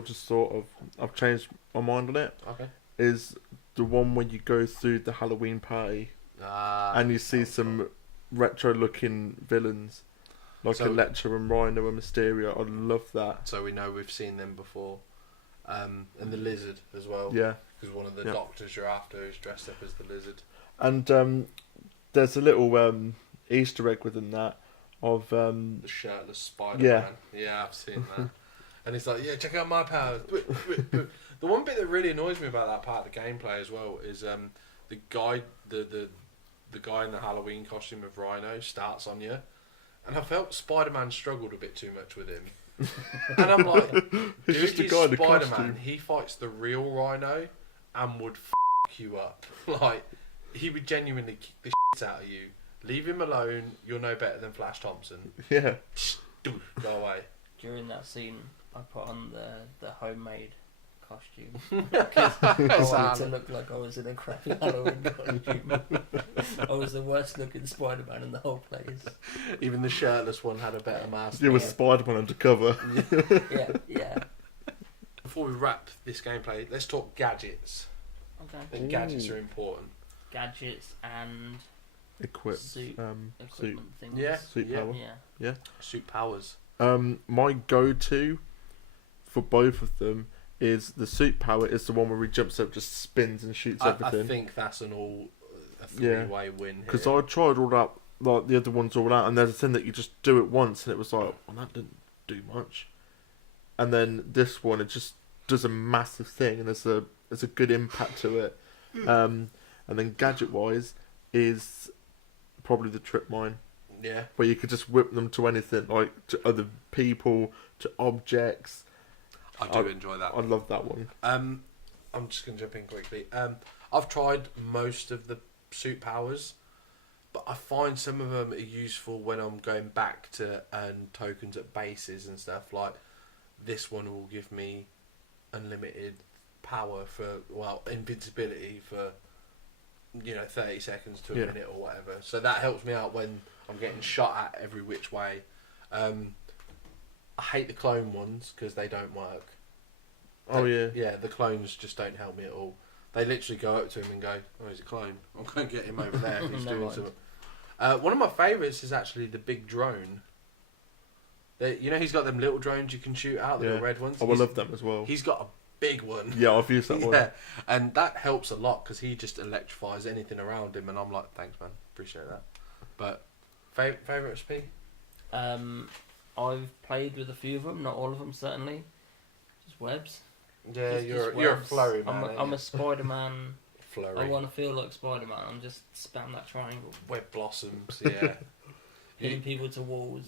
I've changed my mind on it, Okay. is the one where you go through the Halloween party and you see some retro-looking villains like Elektra and Rhino and Mysterio. I love that. So we know we've seen them before. And the Lizard as well. Yeah. Because one of the doctors you're after is dressed up as the Lizard. And there's a little Easter egg within that of The shirtless Spider-Man. Yeah, I've seen that. And he's like, yeah, check out my powers. The one bit that really annoys me about that part of the gameplay as well is the guy the guy in the Halloween costume of Rhino starts on you, and I felt Spider-Man struggled a bit too much with him. And I'm like, dude, just a he's guy in a Spider-Man. costume. He fights the real Rhino and would you up. Like, he would genuinely kick the shit out of you. Leave him alone. You're no better than Flash Thompson. Yeah. Go away. During that scene, I put on the homemade costume because I wanted to look like I was in a crappy Halloween costume. I was the worst looking Spider-Man in the whole place. Even the shirtless one had a better mask. You were Spider-Man undercover. Yeah. Before we wrap this gameplay, let's talk gadgets. I Okay. think gadgets are important. Gadgets and Equipped. suit Suit. equipment things. Yeah. Suit power. Yeah. Suit powers. My go-to for both of them is the suit power is the one where he jumps up, just spins and shoots I everything. think that's a three-way win. Because I tried all that, like the other ones all out, and there's a thing that you just do it once, and it was like, well, that didn't do much. And then this one, it just does a massive thing, and there's a good impact to it. And then gadget-wise is probably the trip mine, Yeah. where you could just whip them to anything, like to other people, to objects. I do enjoy that. I love that one. I'm just going to jump in quickly. I've tried most of the suit powers, but I find some of them are useful when I'm going back to earn tokens at bases and stuff. Like, this one will give me unlimited power invincibility for 30 seconds to a minute or whatever. So that helps me out when I'm getting shot at every which way. I hate the clone ones because they don't work. Oh yeah. Yeah, the clones just don't help me at all. They literally go up to him and go, "Oh, he's a clone. I'm going to get him over there. He's Never doing mind. something." One of my favourites is actually the big drone. You know, he's got them little drones you can shoot out, the little red ones. Oh, I love them as well. He's got a big one. Yeah, I've used that one. Yeah, and that helps a lot because he just electrifies anything around him, and I'm like, thanks, man, appreciate that. But favourite recipe? I've played with a few of them, not all of them certainly. Just webs. Yeah, Just you're a webs. flurry man. I'm a Spider-Man. flurry. I want to feel like Spider-Man. I'm just spam that triangle. Web blossoms, yeah. Pinning people to walls.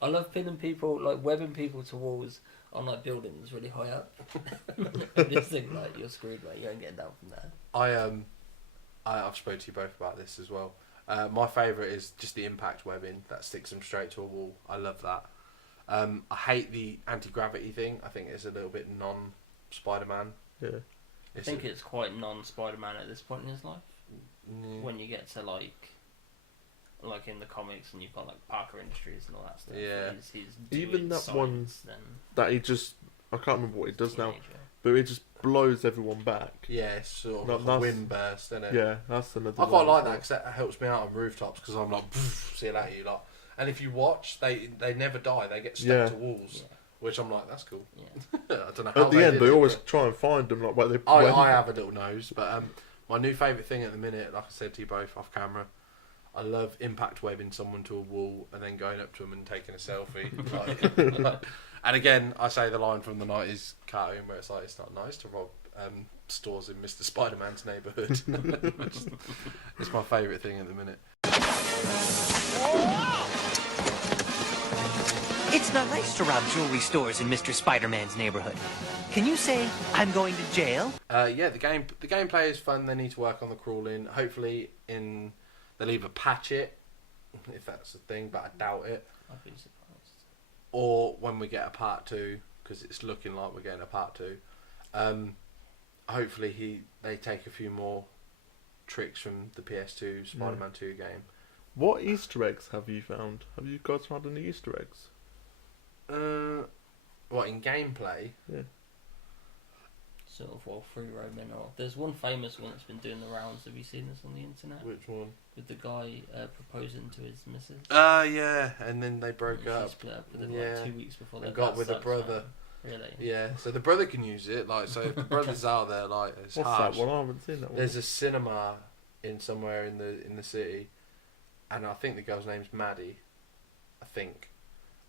I love pinning people, like webbing people to walls on like buildings really high up. And just think like you're screwed, mate. You ain't getting down from there. I've spoken to you both about this as well. My favourite is just the impact webbing that sticks them straight to a wall. I love that. I hate the anti-gravity thing. I think it's a little bit non-Spider-Man. Yeah. I think it's quite non-Spider-Man at this point in his life. Yeah. When you get to like in the comics and you've got like Parker Industries and all that stuff. Yeah. He's Even doing that one science then that he just, I can't remember what he does now, teenager. but he just blows everyone back. Yeah, it's sort of No, like a that's- wind burst, isn't it? Yeah, that's another I one quite as like that well. because that helps me out on rooftops because I'm like, see you later, you lot. And if you watch, they never die. They get stuck Yeah. to walls, Yeah. which I'm like, that's cool. Yeah. I don't know how At the end, did they it, always but try and find them, like where they. I have a little nose, but my new favourite thing at the minute, like I said to you both off camera, I love impact webbing someone to a wall and then going up to them and taking a selfie. And again, I say the line from the 90s cartoon where it's like, it's not nice to rob stores in Mr. Spider-Man's neighbourhood. It's my favourite thing at the minute. It's not nice to rob jewelry stores in Mr. Spider-Man's neighborhood. Can you say, I'm going to jail? Yeah, the gameplay is fun. They need to work on the crawling. Hopefully, they'll either patch it, if that's the thing, but I doubt it. I'd be surprised. Or when we get a part 2, because it's looking like we're getting a part 2. Hopefully they take a few more tricks from the PS2 Spider-Man 2 game. What Easter eggs have you found? Have you guys found any Easter eggs? What, in gameplay? Yeah. Sort of free roaming. Or there's one famous one that's been doing the rounds. Have you seen this on the internet? Which one? With the guy proposing to his missus. Yeah, and then they broke She up. split up with him Yeah. like 2 weeks before And that. got That with the sucks, brother. man. Really? Yeah, so the brother can use it. Like, so if the brother's out there, like, it's What's harsh. that one? I haven't seen that one. There's a cinema somewhere in the city, and I think the girl's name's Maddie, I think,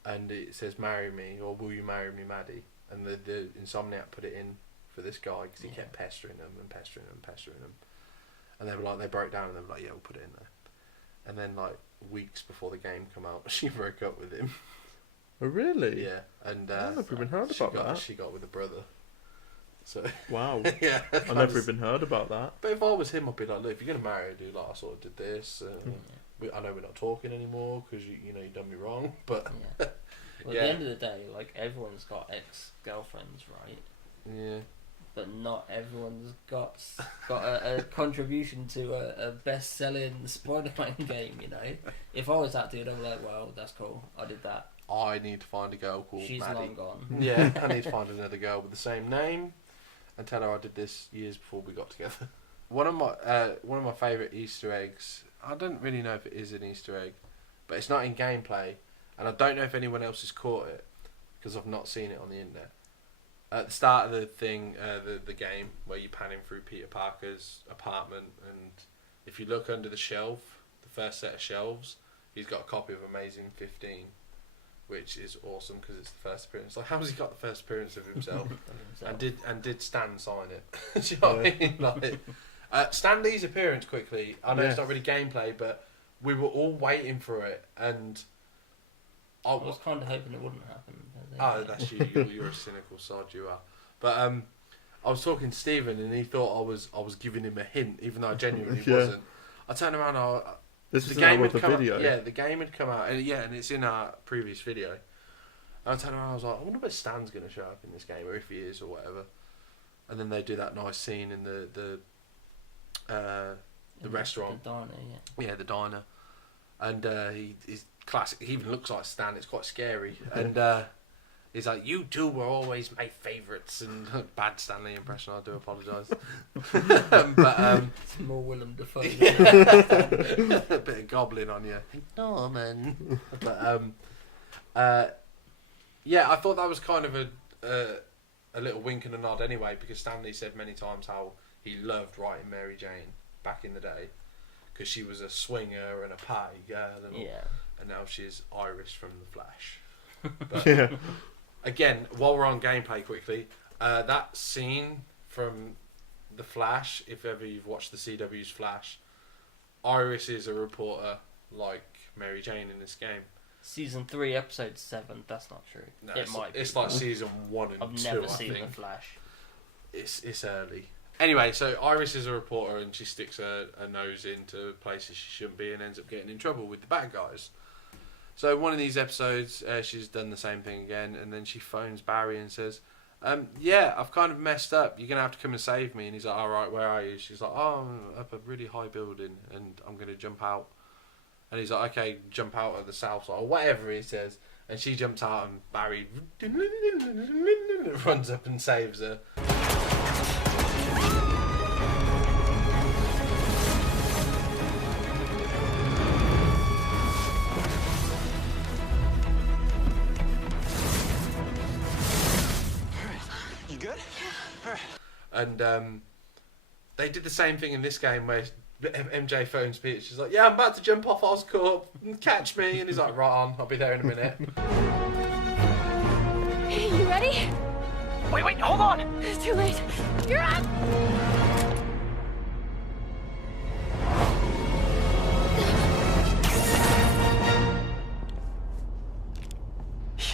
and it says "Marry me" or "Will you marry me, Maddie?" And the Insomniac put it in for this guy because he kept pestering them and pestering them and pestering them, and they were like, they broke down and they were like, "Yeah, we'll put it in there." And then like weeks before the game come out, she broke up with him. Oh really? Yeah, and I've never even heard about that. She got with the brother. So Wow. yeah, I've never even heard about that. But if I was him, I'd be like, look, if you're gonna marry a dude, like I sort of did this. I know we're not talking anymore because you know you done me wrong. But Yeah. Well, Yeah. at the end of the day, like everyone's got ex-girlfriends, right? yeah, But not everyone's got a contribution to a best-selling Spider-Man game. You know, if I was that dude, I'd be like, well, that's cool. I did that. I need to find a girl called She's Maddie. long gone. Yeah, I need to find another girl with the same name and tell her I did this years before we got together. One of my favourite Easter eggs. I don't really know if it is an Easter egg, but it's not in gameplay, and I don't know if anyone else has caught it because I've not seen it on the internet. At the start of the thing, the game where you're panning through Peter Parker's apartment, and if you look under the shelf, the first set of shelves, he's got a copy of Amazing 15. Which is awesome because it's the first appearance. Like, how's he got the first appearance of himself? and did Stan sign it? Do you know what I mean? Like, Stan Lee's appearance quickly. I know it's not really gameplay, but we were all waiting for it, and I was kind of hoping it wouldn't happen. oh, that's you. You're a cynical sod, you are. But I was talking to Stephen, and he thought I was giving him a hint, even though I genuinely wasn't. I turned around. This The was game with had the come video. out, yeah, the game had come out, and it's in our previous video. And I turned around, I was like, I wonder where Stan's going to show up in this game, or if he is, or whatever. And then they do that nice scene in the restaurant. The diner, yeah. Yeah, the diner. and he's classic. He even looks like Stan. It's quite scary, and he's like, "You two were always my favourites." And bad Stanley impression. I do apologise, but It's more Willem Dafoe. a bit of goblin on you, Norman. But yeah, I thought that was kind of a little wink and a nod anyway, because Stanley said many times how he loved writing Mary Jane back in the day, because she was a swinger and a party girl, and now she's Iris from The Flash. But again, while we're on gameplay quickly, that scene from The Flash, if ever you've watched the CW's Flash, Iris is a reporter like Mary Jane in this game. Season 3, episode 7. That's not true. No, It might be. it's like season 1 and I've 2, never I seen think. The Flash. It's early. Anyway, so Iris is a reporter and she sticks her nose into places she shouldn't be and ends up getting in trouble with the bad guys. So one of these episodes, she's done the same thing again, and then she phones Barry and says, yeah, I've kind of messed up. You're going to have to come and save me. And he's like, all right, where are you? She's like, oh, I'm up a really high building and I'm going to jump out. And he's like, okay, jump out at the south side, or whatever he says. And she jumps out and Barry runs up and saves her. You good? And they did the same thing in this game where MJ phones Peter. She's like, yeah, I'm about to jump off Oscorp. Catch me. And he's like, right on. I'll be there in a minute. Hey, you ready? Wait, hold on! It's too late. You're up!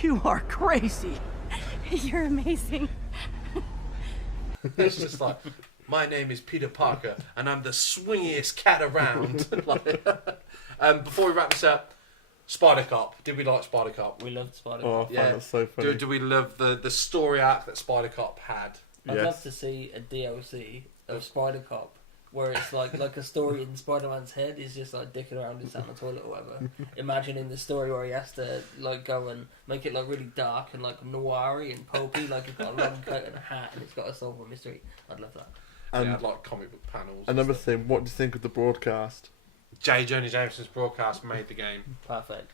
You are crazy. You're amazing. It's just like, my name is Peter Parker and I'm the swingiest cat around. Before we wrap this up, Spider Cop. Did we like Spider Cop? We loved Spider Oh, I Cop. find that so funny. Do we love the story arc that Spider Cop had? I'd Yes. love to see a DLC of Spider Cop where it's like a story in Spider-Man's head. He's just like dicking around in the toilet or whatever. Imagining the story where he has to like go and make it like really dark and like noiry and pulpy, like he's got a long coat and a hat and he's got to solve a mystery. I'd love that. And And had like comic book panels. and another stuff. thing, what do you think of the broadcast? J. Jonah Jameson's broadcast made the game. Perfect.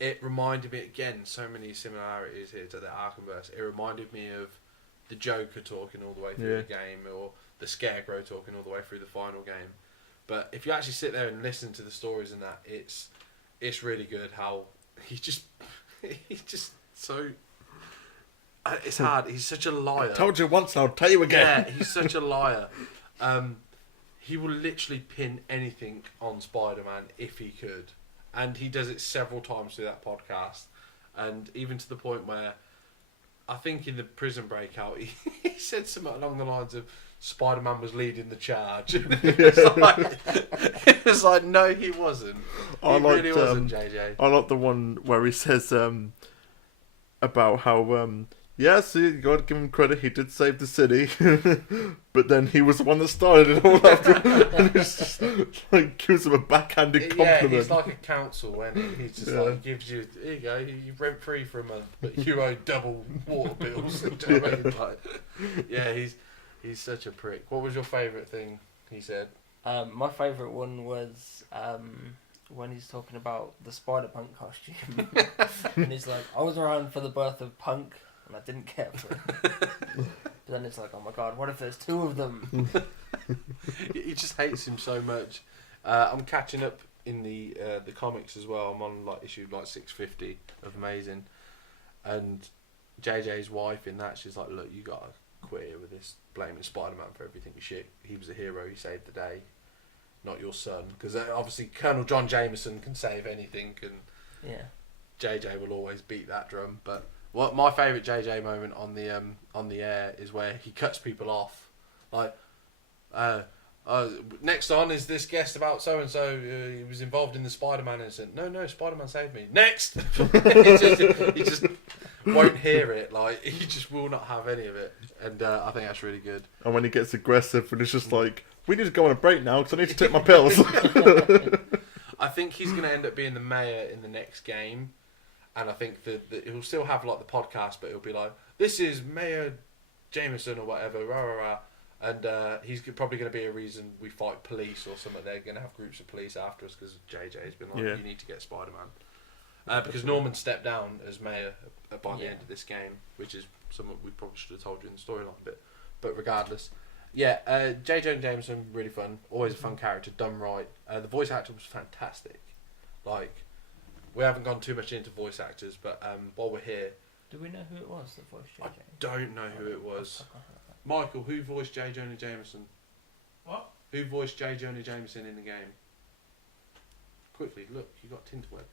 It reminded me, again, so many similarities here to the Arkhamverse. It reminded me of the Joker talking all the way through Yeah. the game, or the Scarecrow talking all the way through the final game. But if you actually sit there and listen to the stories and that, it's really good how he's just so... It's hard. He's such a liar. I told you once and I'll tell you again. Yeah, he's such a liar. He will literally pin anything on Spider-Man if he could. And he does it several times through that podcast. And even to the point where, I think in the prison breakout, he said something along the lines of, Spider-Man was leading the charge. It was like, no, he wasn't. He really wasn't, JJ. I like the one where he says about how yeah, see, you got to give him credit. He did save the city, but then he was the one that started it all after. And he's just like gives him a backhanded compliment. Yeah, he's like a council when he's just like gives you, here you go, you rent free for a month, but you owe double water bills. Do you know what I mean? Like, yeah, he's such a prick. What was your favourite thing he said? My favourite one was when he's talking about the Spider-Punk costume. And he's like, I was around for the birth of Punk and I didn't care for it. But then it's like, oh my god, what if there's two of them? He just hates him so much. I'm catching up in the comics as well. I'm on like issue like 650 of Amazing, and JJ's wife in that, she's like, look, you gotta quit here with this blaming Spider-Man for everything. Shit, he was a hero. He saved the day, not your son. Because obviously Colonel John Jameson can save anything, and Yeah. JJ will always beat that drum. But what my favourite JJ moment on the air is where he cuts people off, like, next on is this guest about so and so. He was involved in the Spider-Man incident. No, Spider-Man saved me. Next, he just won't hear it. Like, he just will not have any of it. And I think that's really good. And when he gets aggressive and it's just like, we need to go on a break now because I need to take my pills. I think he's going to end up being the mayor in the next game, and I think that he'll still have like the podcast, but it'll be like, "This is Mayor Jameson" or whatever, rah rah rah, and he's probably going to be a reason we fight police or something. They're going to have groups of police after us because JJ's been like, "You need to get Spider-Man," because Norman stepped down as mayor by the end of this game, which is something we probably should have told you in the storyline a bit, but regardless. Yeah, J. Jonah Jameson, really fun. Always a fun character, done right. The voice actor was fantastic. Like, we haven't gone too much into voice actors, but while we're here... Do we know who it was that voiced JJ? I don't know who it was. Michael, who voiced J. Jonah Jameson? What? Who voiced J. Jonah Jameson in the game? Quickly, look, you got Tinterweb.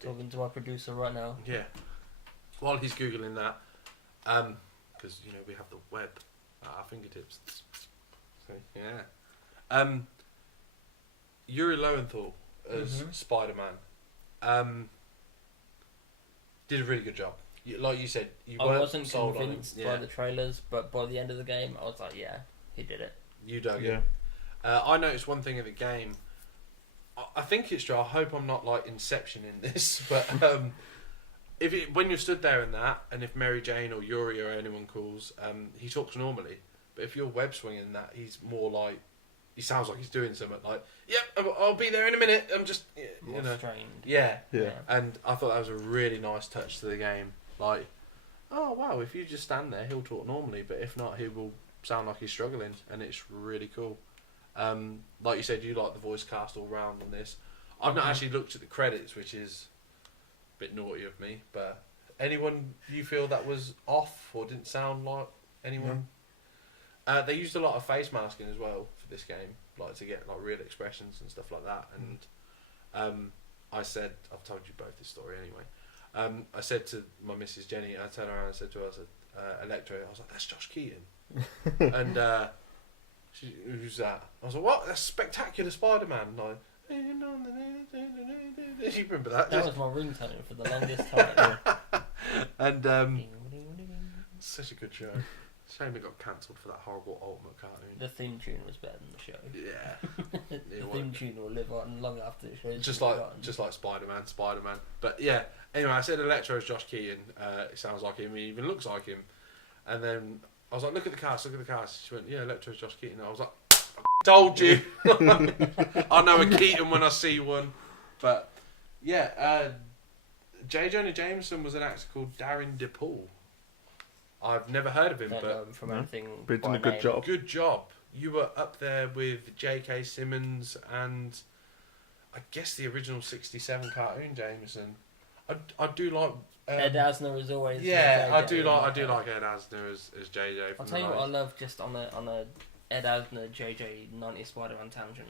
Talking to our producer right now. Yeah. While he's Googling that, because, you know, we have the web at our fingertips. So, yeah. Yuri Lowenthal as Spider-Man did a really good job. Like you said, you weren't I wasn't sold convinced on by him. the trailers, but by the end of the game, I was like, yeah, he did it. You dug it. I noticed one thing in the game. I think it's true. I hope I'm not like Inception in this, but when you're stood there in that, and if Mary Jane or Yuri or anyone calls, he talks normally. But if you're web swinging that, he's more like, he sounds like he's doing something like, "Yep, I'll be there in a minute. I'm just, More strained. Yeah. And I thought that was a really nice touch to the game. Like, oh wow, if you just stand there, he'll talk normally, but if not, he will sound like he's struggling, and it's really cool. Like you said, you like the voice cast all round on this. I've not actually looked at the credits, which is a bit naughty of me, but anyone you feel that was off or didn't sound like anyone? They used a lot of face masking as well for this game, like to get like real expressions and stuff like that. And I said, I've told you both this story anyway. I said to my Mrs. Jenny, I turned around and said to her, I said, Electro, I was like, "That's Josh Keaton." And she, "Who's that?" I was like, "What? That's Spectacular Spider-Man." Like, you remember that? That was my ringtone for the longest time. And such a good show. Shame it got cancelled for that horrible Ultimate cartoon. The theme tune was better than the show. Yeah. The theme tune will live on long after the show. Just like Spider-Man. But yeah. Anyway, I said Electro is Josh Keaton. It sounds like him. He even looks like him. And then I was like, "Look at the cast. She went, "Yeah, Electro is Josh Keaton." I was like, "I told you." I know a Keaton when I see one. But yeah, J. Jonah Jameson was an actor called Darren DePaul. I've never heard of him, but from anything. But done a good job. Good job. You were up there with J.K. Simmons and I guess the original '67 cartoon Jameson. I do like Ed Asner is always. Yeah, I do like Ed Asner as JJ. I'll tell you what I love just on a Ed Asner JJ 90 Spider-Man tangent.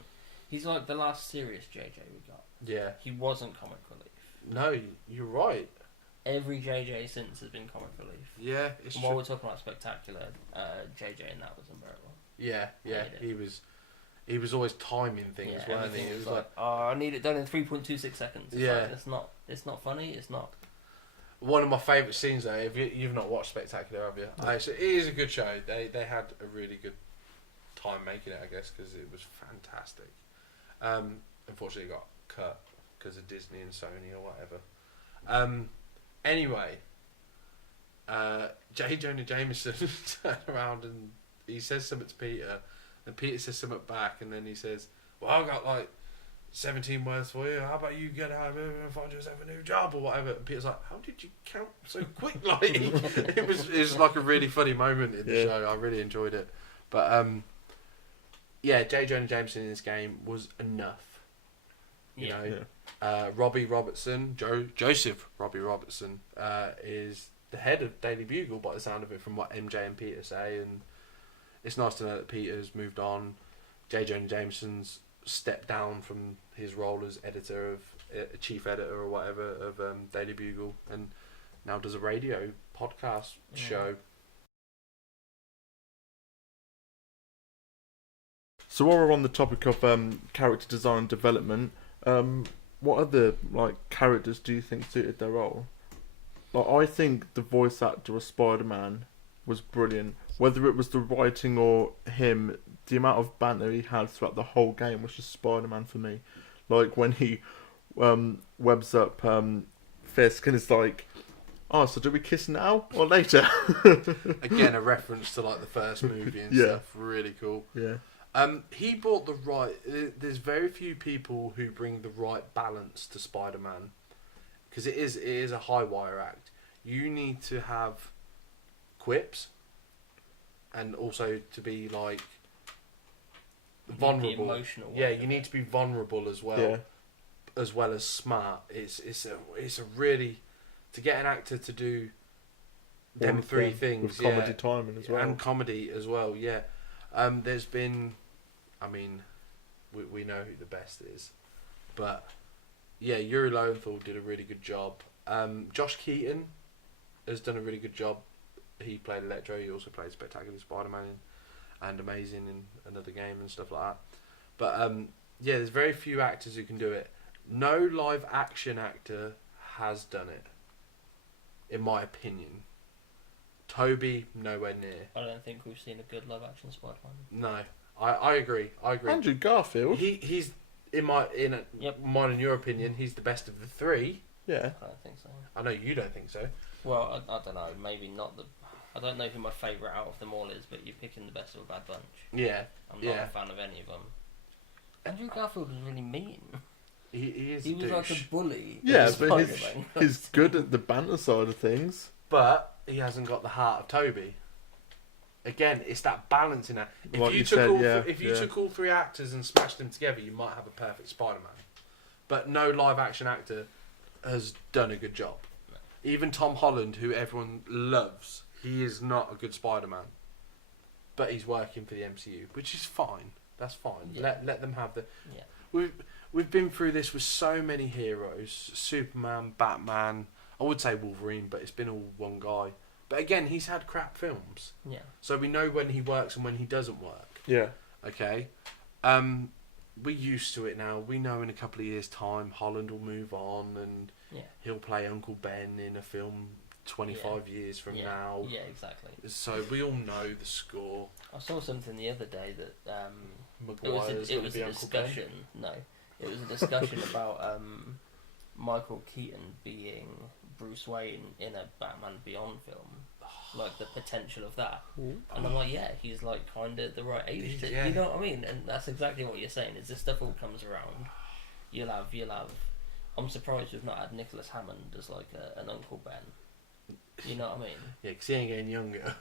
He's like the last serious JJ we got. Yeah. He wasn't comic relief. No, you're right. Every JJ since has been comic relief. Yeah, it's and true. while we're talking about Spectacular, JJ in that was unbearable. Yeah, he was always timing things, weren't he? It was like, "Oh, I need it done in 3.26 seconds." It's like, it's not funny. It's not. One of my favourite scenes though, if you've not watched Spectacular, have you? No. It is a good show. They had a really good time making it, I guess, because it was fantastic. Unfortunately, it got cut because of Disney and Sony or whatever. Anyway, J. Jonah Jameson turned around and he says something to Peter, and Peter says something back, and then he says, "Well, I've got like 17 words for you. How about you get out of here and find yourself a new job or whatever?" And Peter's like, "How did you count so quick?" Like, it was like a really funny moment in the show. I really enjoyed it. But yeah, J. Jonah Jameson in this game was enough. You know, Robbie Robertson, Joseph Robbie Robertson, is the head of Daily Bugle by the sound of it, from what MJ and Peter say, and it's nice to know that Peter's moved on. J. Jonah Jameson's stepped down from his role as editor of chief editor or whatever of Daily Bugle, and now does a radio podcast show. So while we're on the topic of character design and development, what other characters do you think suited their role? I think the voice actor of Spider-Man was brilliant. Whether it was the writing or him, the amount of banter he had throughout the whole game was just Spider-Man for me. Like when he webs up Fisk and it's like, oh, so do we kiss now or later? Again, a reference to like the first movie and Yeah. stuff. Really cool. Yeah. He brought the right. There's very few people who bring the right balance to Spider-Man, because it is a high wire act. You need to have quips, and also to be like vulnerable. Emotional. Yeah, you need to be vulnerable as well, Yeah. as well as smart. It's a really, to get an actor to do them All of three them, things, with comedy timing as well. and comedy as well. Yeah, there's been, I mean, we know who the best is, but yeah, Yuri Lowenthal did a really good job. Josh Keaton has done a really good job. He played Electro. He also played Spectacular Spider-Man and Amazing in another game and stuff like that. But yeah, there's very few actors who can do it. No live action actor has done it, in my opinion. Toby, nowhere near. I don't think we've seen a good live action Spider-Man. No, I agree. Andrew Garfield. He's Yep. mine and your opinion. He's the best of the three. Yeah. I don't think so. I know you don't think so. Well, I don't know. Maybe not the. I don't know who my favourite out of them all is, but you're picking the best of a bad bunch. Yeah, I'm not yeah. a fan of any of them. Andrew Garfield was really mean. He is. He a was like a douche. bully. Yeah, in but Spider-Man. he's good at the banter side of things. But he hasn't got the heart of Toby. Again, it's that balance in that. If Like you you took said, all yeah, if you yeah. took all three actors and smashed them together, you might have a perfect Spider-Man. But no live action actor has done a good job. Even Tom Holland, who everyone loves, he is not a good Spider-Man. But he's working for the MCU, which is fine. That's fine. Yeah. Let them have the. Yeah. We've been through this with so many heroes: Superman, Batman. I would say Wolverine, but it's been all one guy. But again, he's had crap films, Yeah. so we know when he works and when he doesn't work. Yeah. Okay, we're used to it now. We know in a couple of years' time, Holland will move on and Yeah. he'll play Uncle Ben in a film 25 years from Yeah. now. Yeah, exactly. So we all know the score. I saw something the other day that Maguire's it gonna was be a Uncle Ben. discussion. No, it was a discussion about Michael Keaton being Bruce Wayne in a Batman Beyond film, like the potential of that. And I'm like, yeah, he's like kind of the right age. Yeah. You know what I mean? And that's exactly what you're saying. Is this stuff all comes around? You'll have. I'm surprised we've not had Nicholas Hammond as like an Uncle Ben. You know what I mean? Yeah, because he ain't getting younger.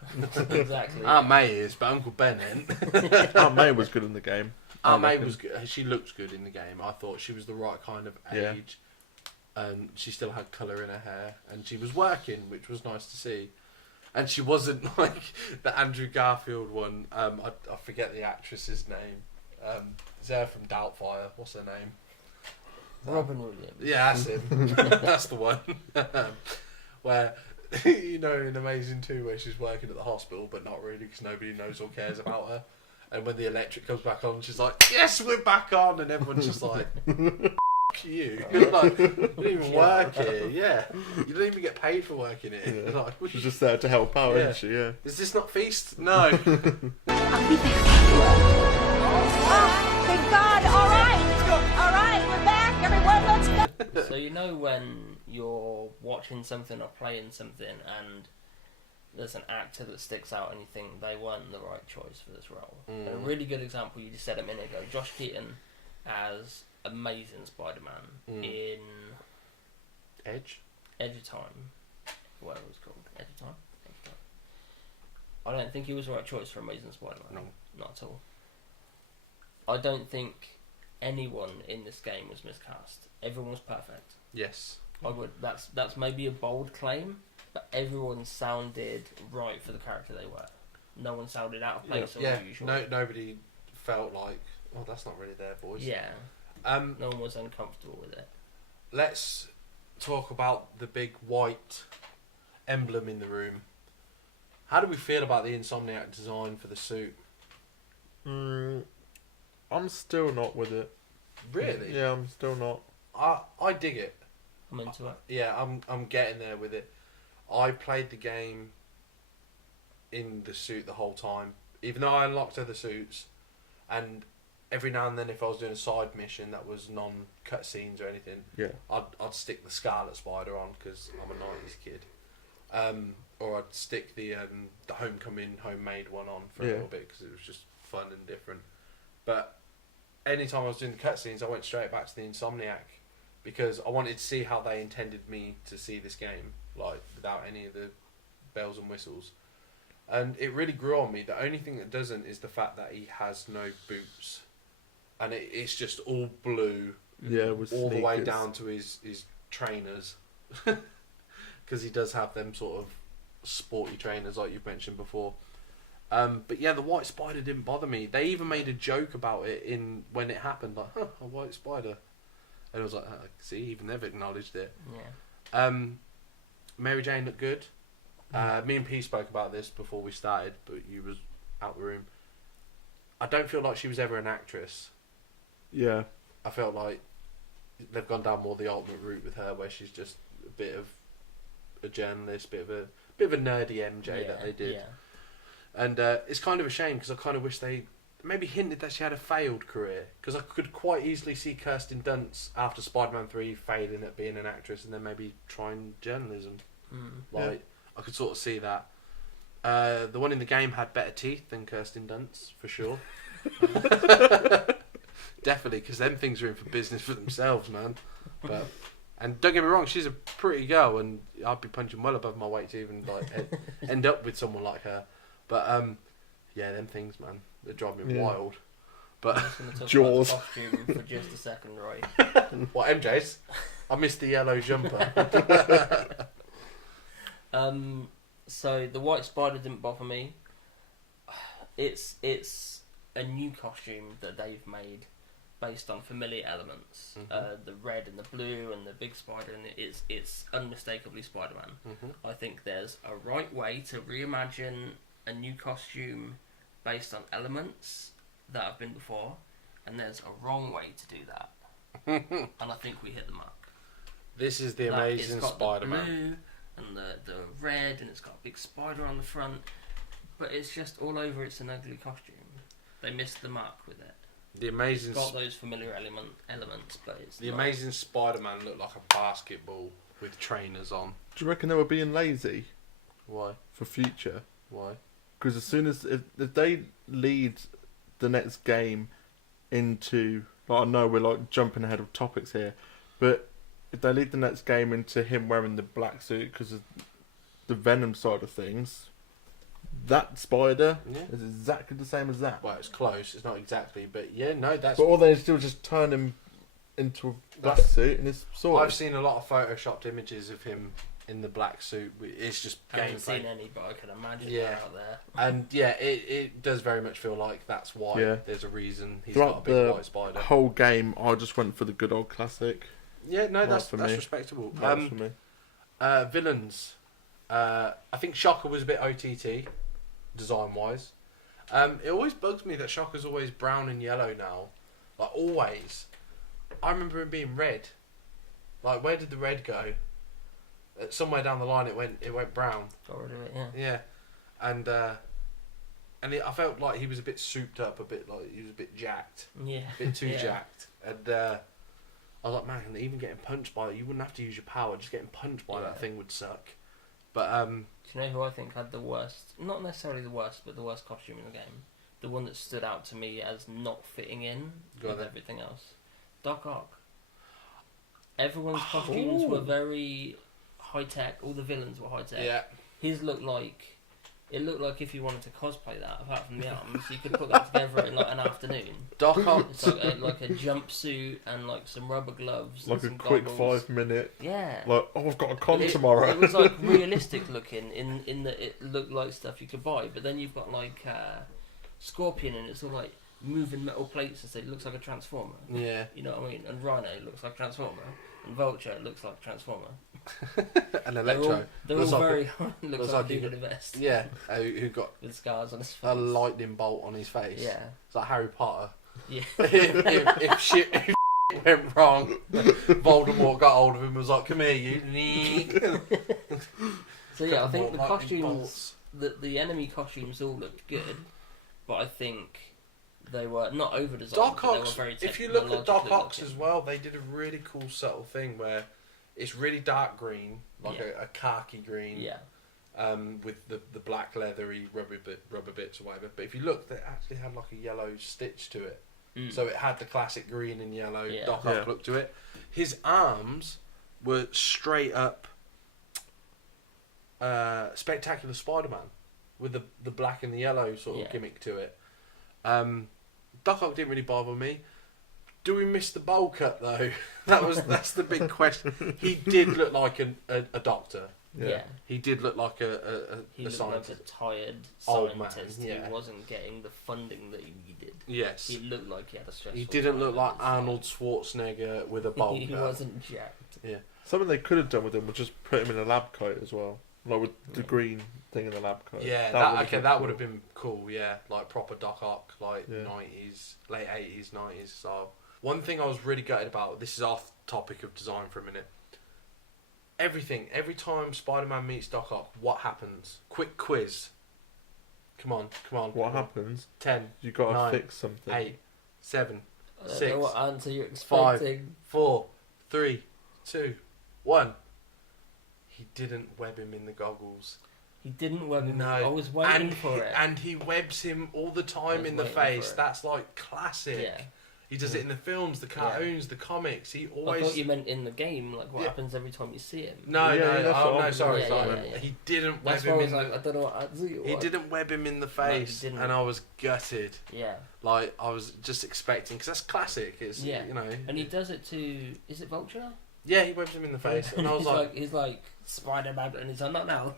Exactly. Aunt May is, but Uncle Ben ain't. Aunt May was good in the game. Aunt May was good. She looked good in the game. I thought she was the right kind of Yeah. age. And she still had colour in her hair. And she was working, which was nice to see. And she wasn't like the Andrew Garfield one. I forget the actress's name. It's her from Doubtfire. What's her name? Robin Williams. Yeah, that's him. That's the one. Where, you know, in Amazing 2, where she's working at the hospital, but not really, because nobody knows or cares about her. And when the electric comes back on, she's like, yes, we're back on! And everyone's just like, F you. Like, you don't even work here. Yeah. You don't even get paid for working here. Yeah. Like, She's just there to help out, Yeah. isn't she? Yeah. is this not Feast? No. I'll be there. Oh, thank God. All right. Let's go. All right, we're back. Everyone, let's go. So you know when you're watching something or playing something and there's an actor that sticks out and you think they weren't the right choice for this role. And a really good example you just said a minute ago, Josh Keaton as Amazing Spider-Man in Edge? Edge of Time, whatever it was called, Edge of Time. I don't think he was the right choice for Amazing Spider-Man. No. Not at all. I don't think anyone in this game was miscast. Everyone was perfect. Yes. I would. That's maybe a bold claim, but everyone sounded right for the character they were. No one sounded out of place or unusual. Nobody felt like, oh, that's not really their voice. Yeah. No one was uncomfortable with it. Let's talk about the big white emblem in the room. How do we feel about the Insomniac design for the suit? I'm still not with it. Really? Yeah, I'm still not. I dig it. I'm into it. Yeah, I'm getting there with it. I played the game in the suit the whole time. Even though I unlocked other suits, And every now and then, if I was doing a side mission that was non-cutscenes or anything, I'd stick the Scarlet Spider on because I'm a 90s kid. Or I'd stick the Homecoming homemade one on for a little bit because it was just fun and different. But anytime I was doing the cutscenes, I went straight back to the Insomniac because I wanted to see how they intended me to see this game, like without any of the bells and whistles. And it really grew on me. The only thing that doesn't is the fact that he has no boots, and it's just all blue, with all the way sneakers. down to his trainers, because he does have them sort of sporty trainers like you've mentioned before. But yeah, the white spider didn't bother me. They even made a joke about it when it happened, like, a white spider. And I was like, see, even they've acknowledged it. Yeah. Mary Jane looked good. Me and P spoke about this before we started, but you was out the room. I don't feel like she was ever an actress. Yeah. I felt like they've gone down more the ultimate route with her, where she's just a bit of a journalist, bit of a nerdy MJ that they did. Yeah. And it's kind of a shame because I kind of wish they maybe hinted that she had a failed career, because I could quite easily see Kirsten Dunst after Spider-Man 3 failing at being an actress and then maybe trying journalism. I could sort of see that. The one in the game had better teeth than Kirsten Dunst, for sure. Definitely, because them things are in for business for themselves, man. And don't get me wrong, she's a pretty girl, and I'd be punching well above my weight to even end up with someone like her. But yeah, them things, man, they drive me wild. But I'm just going to talk Jaws. about the costume for just a second, right? What, MJ's? I missed the yellow jumper. So the white spider didn't bother me. It's a new costume that they've made based on familiar elements. The red and the blue and the big spider, and it's unmistakably Spider-Man. I think there's a right way to reimagine a new costume based on elements that have been before, and there's a wrong way to do that. And I think we hit the mark. This is the Amazing Spider-Man. The blue and the red, and it's got a big spider on the front, but it's just all over. It's an ugly costume. They missed the mark with it. The Amazing It's got those familiar elements, but it's The not. Amazing Spider-Man looked like a basketball with trainers on. Do you reckon they were being lazy Why? for future? Why? Because as soon as if they lead the next game into, like, I know we're like jumping ahead of topics here, but if they lead the next game into him wearing the black suit because of the Venom side of things, that spider is exactly the same as that. Well, it's close. It's not exactly, but yeah, no, that's. But all they still just turn him into a black suit and it's sorted. I've seen a lot of photoshopped images of him in the black suit. It's just I haven't gameplay. seen any, but I can imagine they're out there. And yeah, it does very much feel like that's why there's a reason he's Throughout got a big the white spider. whole game, I just went for the good old classic. Yeah, no, that's for me. respectable. That's for me. Villains. I think Shocker was a bit OTT, design-wise. It always bugs me that Shocker's always brown and yellow now. Like, always. I remember him being red. Like, where did the red go? Somewhere down the line it went brown. Got rid of it, yeah. Yeah. And I felt like he was a bit souped up, a bit like he was a bit jacked. Yeah. A bit too jacked. And I was like, man, even getting punched by it, you wouldn't have to use your power, just getting punched by that thing would suck. But do you know who I think had the worst, not necessarily the worst, but the worst costume in the game? The one that stood out to me as not fitting in with everything else. Doc Ock. Everyone's costumes were very high tech. All the villains were high tech. Yeah. His looked like if you wanted to cosplay that, apart from the arms, you could put that together in like an afternoon. Doc Ock. It's like a jumpsuit and like some rubber gloves. Like and a some quick goggles. 5 minute. Yeah. Like, oh, I've got a con tomorrow. It was like realistic looking in that it looked like stuff you could buy, but then you've got like Scorpion and it's all like moving metal plates and so it looks like a Transformer. Yeah. You know what I mean? And Rhino looks like a Transformer. And Vulture looks like a Transformer. And Electro. They're all very looks like a dude in a vest. Yeah. Who got with scars on his face. A lightning bolt on his face. Yeah. It's like Harry Potter. Yeah. if shit went wrong, Voldemort got hold of him and was like, come here, you. So yeah, I think the costumes, the enemy costumes all looked good, but I think They were not over designed. Doc They were Ock's, very if you look at Doc technologically Ock's looking. as well, they did a really cool subtle thing where it's really dark green, like Yeah. a khaki green, Yeah. with the black leathery rubber bits or whatever. But if you look, they actually had like a yellow stitch to it, so it had the classic green and yellow Yeah. Doc Ock Yeah. look to it. His arms were straight up Spectacular Spider-Man with the black and the yellow sort of gimmick to it. Doc Ock didn't really bother me. Do we miss the bowl cut though? That's the big question. He did look like a doctor. Yeah. He did look like a He looked scientist. like a tired Old man, scientist yeah. who wasn't getting the funding that he needed. Yes. He looked like he had a stressful He didn't time look like at the time. Arnold Schwarzenegger with a bowl He cut. wasn't jacked. Yeah. Something they could have done with him was just put him in a lab coat as well, like with the green thing in the lab coat. Yeah, that would have been cool. Yeah, like proper Doc Ock, like 90s, late 80s, 90s style. One thing I was really gutted about. This is off topic of design for a minute. Every time Spider-Man meets Doc Ock, what happens? Quick quiz. Come on. What happens? 10. You got to 9, fix something. 8, 7, I don't 6, know what answer you're 5, expecting. 4, 3, 2, 1. He didn't web him in the goggles. He didn't web him. No, I was waiting for it. And he webs him all the time in the waiting for face. it. That's like classic. Yeah. He does it in the films, the cartoons, the comics. He always. I thought you meant in the game, like what happens every time you see him. No, sorry. Yeah. He didn't That's web why him I was in like, I don't know what answer you He want. didn't web him in the No, he face, didn't. and I was gutted. Yeah. Like I was just expecting, because that's classic. It's you know. And he does it to. Is it Vulture? Yeah, he webs him in the face, and I was he's like Spider-Man, and he's like, not now.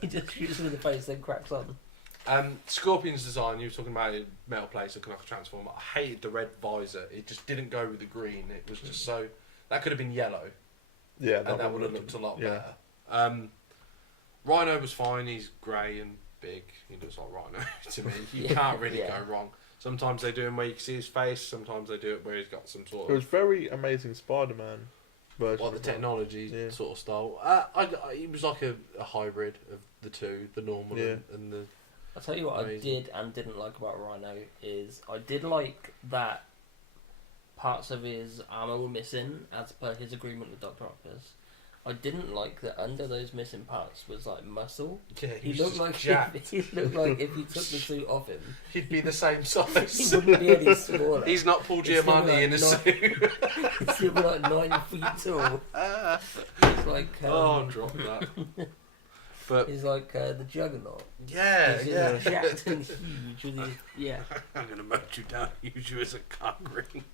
He just shoots him in the face, then cracks on. Scorpion's design, you were talking about it, metal plate, looking like a transformer. I hated the red visor. It just didn't go with the green. It was just so. That could have been yellow. Yeah, and that would have looked a lot better. Rhino was fine. He's grey and big. He looks like Rhino to me. You can't really go wrong. Sometimes they do him where you can see his face. Sometimes they do it where he's got some sort of. It was very Amazing Spider-Man version. Well, the technology sort of style. He was like a hybrid of the two, the normal and the. I'll tell you what amazing. I did and didn't like about Rhino is I did like that parts of his armour were missing as per his agreement with Dr. Octopus. I didn't like that under those missing parts was like muscle. Yeah, he looked like jacked. He looked like if you took the suit off him, he'd be the same size. He wouldn't be any smaller. He's not Paul Giamatti in a suit. He's still like 9 feet tall. He's like drop that. But he's like the Juggernaut. Yeah, he's, yeah. Jacked and huge with his, I'm gonna melt you down, use you as a cock ring.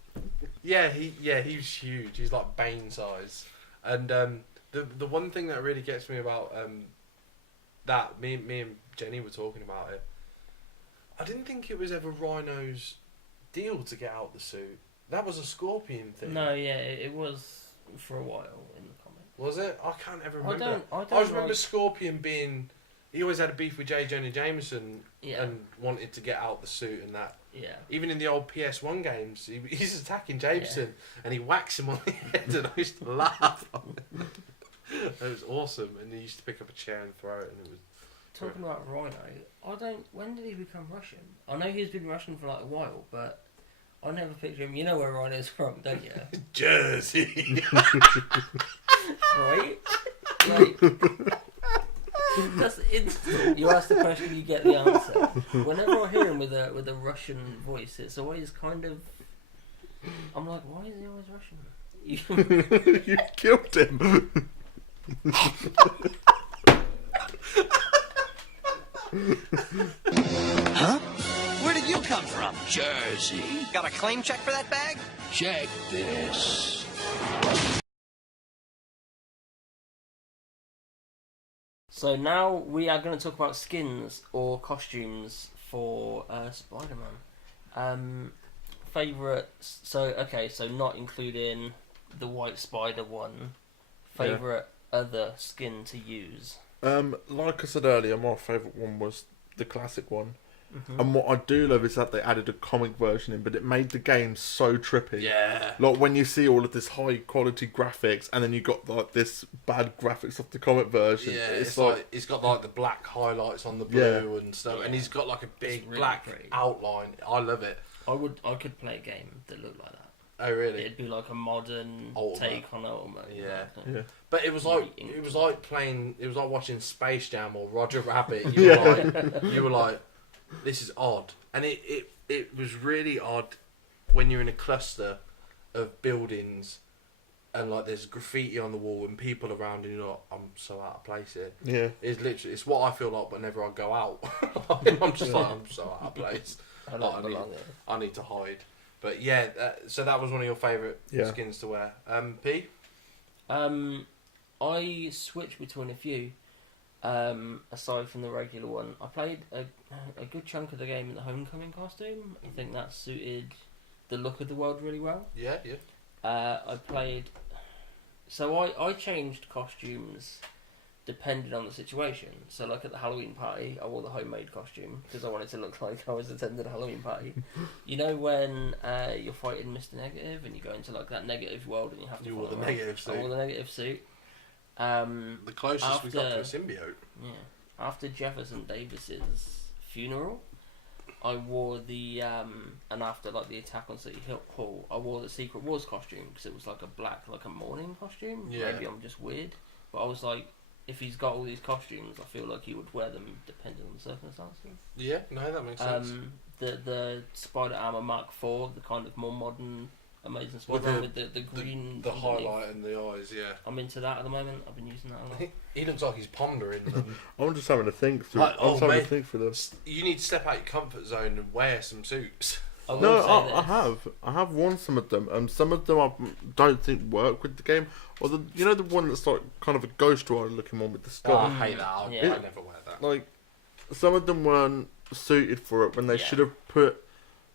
He's huge. He's like Bane size. And the one thing that really gets me about that me and Jenny were talking about it. I didn't think it was ever Rhino's deal to get out the suit. That was a Scorpion thing. No, it was for a while in the comic. Was it? I can't ever remember. I don't always remember like... Scorpion being. He always had a beef with J. Jonah Jameson Yeah. and wanted to get out the suit and that. Yeah. Even in the old PS1 games, he's attacking Jameson and he whacks him on the head, and I used to laugh. It was awesome, and he used to pick up a chair and throw it, and it was. Talking about Rhino, when did he become Russian? I know he's been Russian for like a while, but I never picture him. You know where Rhino's from, don't you? Jersey. Right? Like, that's instant. You ask the question, you get the answer. Whenever I hear him with a Russian voice, it's always kind of. I'm like, why is he always Russian? You killed him. Huh? Where did you come from? Jersey. Got a claim check for that bag? Check this. So now we are going to talk about skins or costumes for Spider-Man. Favourites. So not including the White Spider one. Favourite other skin to use. Like I said earlier, my favourite one was the classic one. And what I do love is that they added a comic version in, but it made the game so trippy. Yeah. Like when you see all of this high quality graphics, and then you got like this bad graphics of the comic version. Yeah, it's it's like he's got like the black highlights on the blue and stuff, and he's got like a big really black pretty. outline. I love it. I could play a game that looked like that. Oh really? It'd be like a modern Ultimate. take on Ultimate. Yeah. Yeah. But it was like Really it was like playing. It was like watching Space Jam or Roger Rabbit. You were like, this is odd, and it was really odd when you're in a cluster of buildings and like there's graffiti on the wall and people around and you're like, I'm so out of place here. Yeah. It's what I feel like whenever I go out. I'm just like, I'm so out of place. I like belonging. I need to hide. But yeah, so that was one of your favourite skins to wear. P? I switched between a few. Aside from the regular one, I played a good chunk of the game in the homecoming costume. I think that suited the look of the world really well. Yeah. I played. So I changed costumes depending on the situation. So like at the Halloween party, I wore the homemade costume because I wanted to look like I was attending a Halloween party. You know when you're fighting Mr. Negative and you go into like that negative world and you have to. You wore the follow negative around. suit. I wore the negative suit. The closest we got to a symbiote. Yeah. After Jefferson Davis's funeral, I wore the and after like the attack on City Hall, I wore the Secret Wars costume because it was like a black, like a mourning costume. Yeah. Maybe I'm just weird, but I was like, if he's got all these costumes, I feel like he would wear them depending on the circumstances. Yeah, no, that makes sense. The Spider Armor Mark IV, the kind of more modern, amazing Spider with the green, the highlight and the eyes. Yeah, I'm into that at the moment. I've been using that a lot. He looks like he's pondering them. I'm just having to think through. Like, I'm just having mate, to think for this. You need to step out your comfort zone and wear some suits. No, I have worn some of them, and some of them I don't think work with the game. Or the one that's like kind of a Ghost Rider looking one with the skull. I hate that. I never wear that. Like some of them weren't suited for it when they should have put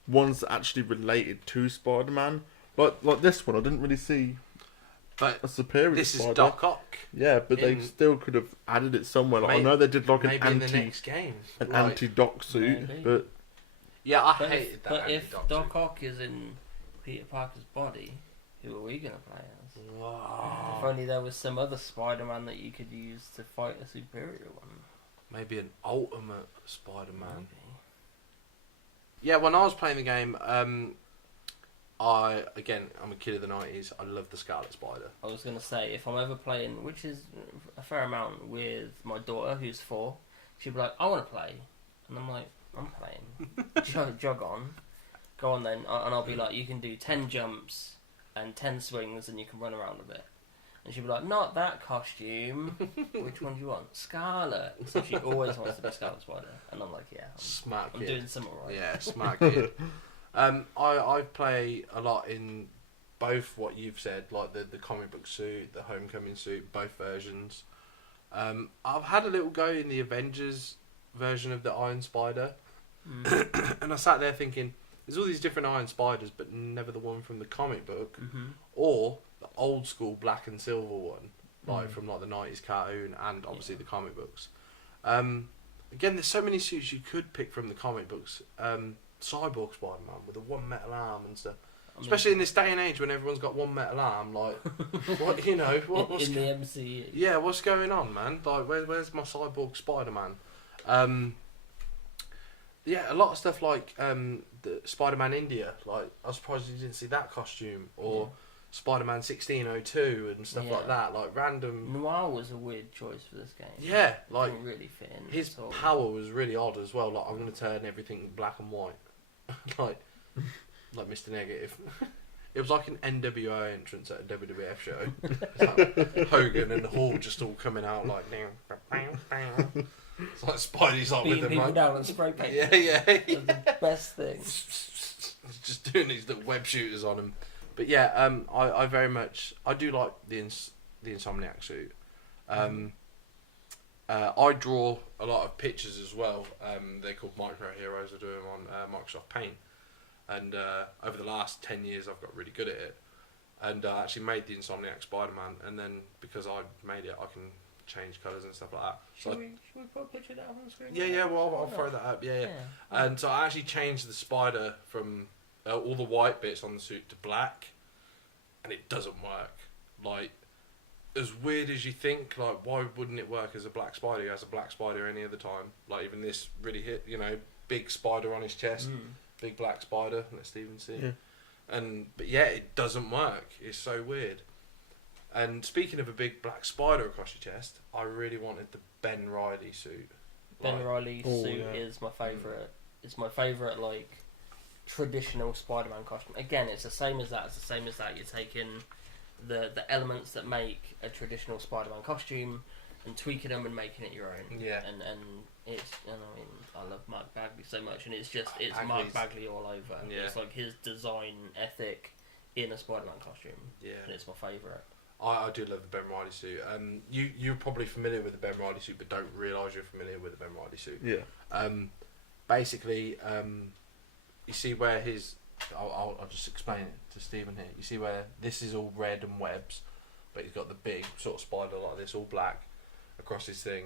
ones that actually related to Spider-Man. Like this one, I didn't really see a superior. This Spider. is Doc Ock. Yeah, but they still could have added it somewhere. Like, I know they did like an in the next game, anti-Doc suit, maybe. but. Yeah, I hated that. But if Doc Ock is in Peter Parker's body, who are we going to play as? Wow. If only there was some other Spider-Man that you could use to fight a superior one. Maybe an ultimate Spider-Man. Yeah, when I was playing the game, I'm a kid of the 90s. I love the Scarlet Spider. I was going to say, if I'm ever playing, which is a fair amount, with my daughter, who's 4, she'd be like, I want to play. And I'm like, I'm playing. Jog on. Go on then. And I'll be like, you can do 10 jumps and 10 swings and you can run around a bit. And she'll be like, not that costume. Which one do you want? Scarlet. So she always wants to be Scarlet Spider. And I'm like, yeah. I'm doing something right. Yeah, smart kid. I play a lot in both what you've said, like the comic book suit, the Homecoming suit, both versions. I've had a little go in the Avengers version of the Iron Spider. And I sat there thinking, there's all these different Iron Spiders, but never the one from the comic book, or the old school black and silver one, like from like the 90s cartoon and obviously the comic books. Again, there's so many suits you could pick from the comic books. Cyborg Spider-Man with a one metal arm and stuff. Especially in this day and age when everyone's got one metal arm, like, what's in the MCU. Yeah, what's going on, man? Like, where's my Cyborg Spider-Man? Yeah, a lot of stuff like the Spider-Man India. Like, I was surprised you didn't see that costume, or Spider-Man 1602 and stuff like that. Like random. Noir was a weird choice for this game. Yeah, like didn't really fit in. His power was really odd as well. Like, I'm going to turn everything black and white, like Mr. Negative. It was like an NWO entrance at a WWF show. It's like Hogan and Hall just all coming out like. It's like Spidey's like beating with them, people like, down and spray paint. Yeah. The best thing. Just doing these little web shooters on them. But yeah, I very much do like the Insomniac suit. I draw a lot of pictures as well. They're called Micro Heroes. I do them on Microsoft Paint. And over the last 10 years, I've got really good at it. And I actually made the Insomniac Spider-Man. And then because I made it, I can change colours and stuff like that. So Should we put a picture of that on the screen? yeah. Well, I'll throw that up. Yeah. And so I actually changed the spider from all the white bits on the suit to black, and it doesn't work. Like, as weird as you think, like, why wouldn't it work as a black spider? He has a black spider any other time. Like, even this really hit, big spider on his chest, big black spider. Let Steven see. Yeah. But yeah, it doesn't work. It's so weird. And speaking of a big black spider across your chest, I really wanted the Ben Reilly suit. Ben Reilly suit yeah. is my favourite. It's my favourite, like, traditional Spider-Man costume. Again, it's the same as that. You're taking the elements that make a traditional Spider-Man costume and tweaking them and making it your own. Yeah. And it's, I love Mark Bagley so much, and it's Bagley's, Mark Bagley all over. Yeah. It's like his design ethic in a Spider-Man costume. Yeah. And it's my favourite. I do love the Ben Reilly suit. You're probably familiar with the Ben Reilly suit, but don't realise you're familiar with the Ben Reilly suit. Yeah. Basically, you see where his... I'll just explain it to Stephen here. You see where this is all red and webs, but he's got the big sort of spider like this, all black, across his thing.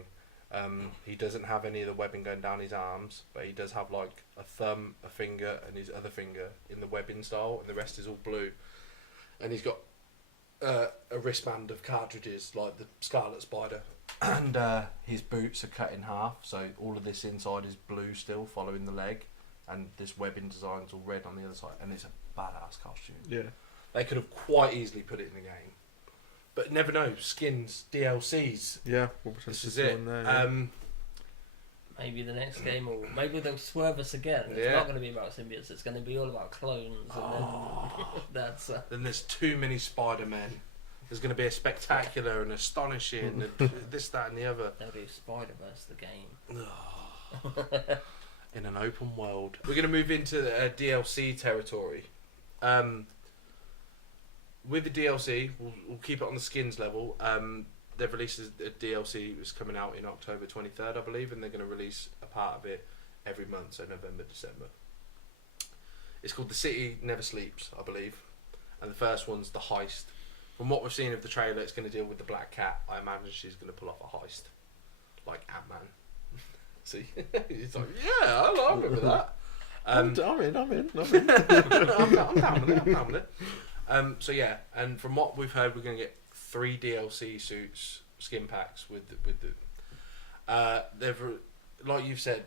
He doesn't have any of the webbing going down his arms, but he does have like a thumb, a finger, and his other finger in the webbing style, and the rest is all blue. And he's got a wristband of cartridges like the Scarlet Spider, and his boots are cut in half, so all of this inside is blue still, following the leg, and this webbing design's all red on the other side, and it's a badass costume. Yeah. They could have quite easily put it in the game, but never know. Skins, DLCs. Yeah. This is it. There, yeah. Maybe the next game, or maybe they'll swerve us again. It's not going to be about symbiotes. It's going to be all about clones. And then that's. Then there's too many Spider-Men. There's going to be a spectacular and astonishing and this, that, and the other. They'll do Spider-Verse the game. In an open world. We're going to move into DLC territory. With the DLC, we'll keep it on the skins level. They've released a DLC that's coming out in October 23rd, I believe, and they're going to release a part of it every month, so November, December. It's called The City Never Sleeps, I believe, and the first one's The Heist. From what we've seen of the trailer, it's going to deal with the Black Cat. I imagine she's going to pull off a heist, like Ant-Man. See? He's like, yeah, I remember that. I'm in. I'm down with it. So yeah, and from what we've heard, we're going to get 3 DLC suits, skin packs with the. They've, like you've said,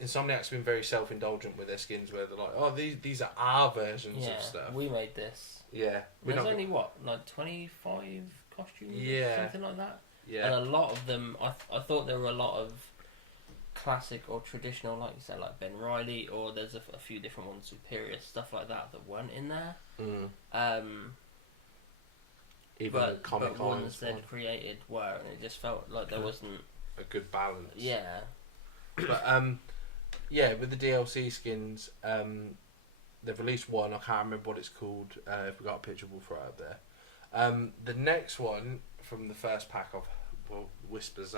Insomniac's been very self-indulgent with their skins, where they're like, oh, these are our versions of stuff. We made this. Yeah, there's only like 25 costumes, something like that. Yeah, and a lot of them, I thought there were a lot of classic or traditional, like you said, like Ben Reilly, or there's a few different ones, Superior, stuff like that weren't in there. Even the Comic but ones they'd created were, and it just felt like there wasn't a good balance. Yeah. But yeah, with the DLC skins, they've released one. I can't remember what it's called. If we got a picture, we'll throw it up there. The next one from the first pack of Whispers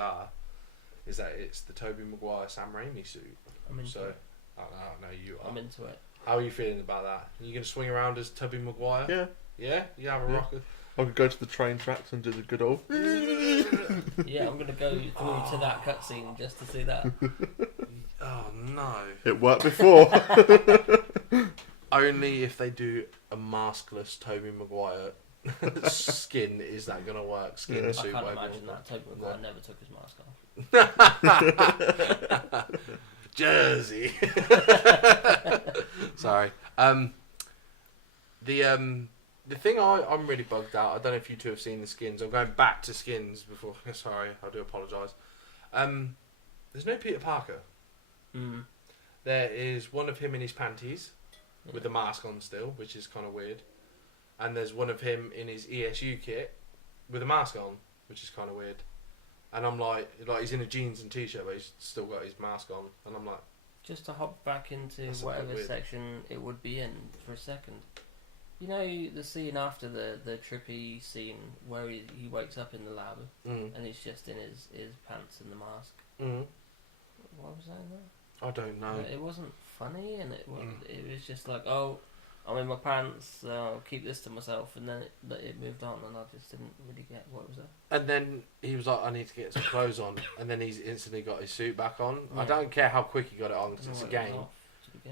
is that it's the Tobey Maguire Sam Raimi suit. I'm into it. I know you are. I'm into it. How are you feeling about that? Are you going to swing around as Tobey Maguire? Yeah. Yeah? You have a rocker? I could go to the train tracks and do the good old... Yeah, I'm going to go through to that cutscene just to see that. Oh, no. It worked before. Only if they do a maskless Tobey Maguire skin is that going to work. Skin suit. I can't imagine that. Tobey Maguire never took his mask off. Jersey. Sorry. The thing I'm really bugged out. I don't know if you two have seen the skins. I'm going back to skins before. Sorry, I do apologise. There's no Peter Parker. There is one of him in his panties with the mask on still, which is kind of weird. And there's one of him in his ESU kit with a mask on, which is kind of weird. And I'm like he's in a jeans and t-shirt, but he's still got his mask on. And I'm like, just to hop back into whatever section it would be in for a second. You know the scene after the trippy scene where he wakes up in the lab and he's just in his pants and the mask. What was that in there? I don't know. It wasn't funny, and it was just like, oh, I'm in my pants. I'll keep this to myself, and then it moved on, and I just didn't really get what was there. And then he was like, I need to get some clothes on, and then he's instantly got his suit back on. I Yeah. don't care how quick he got it on because it's a game,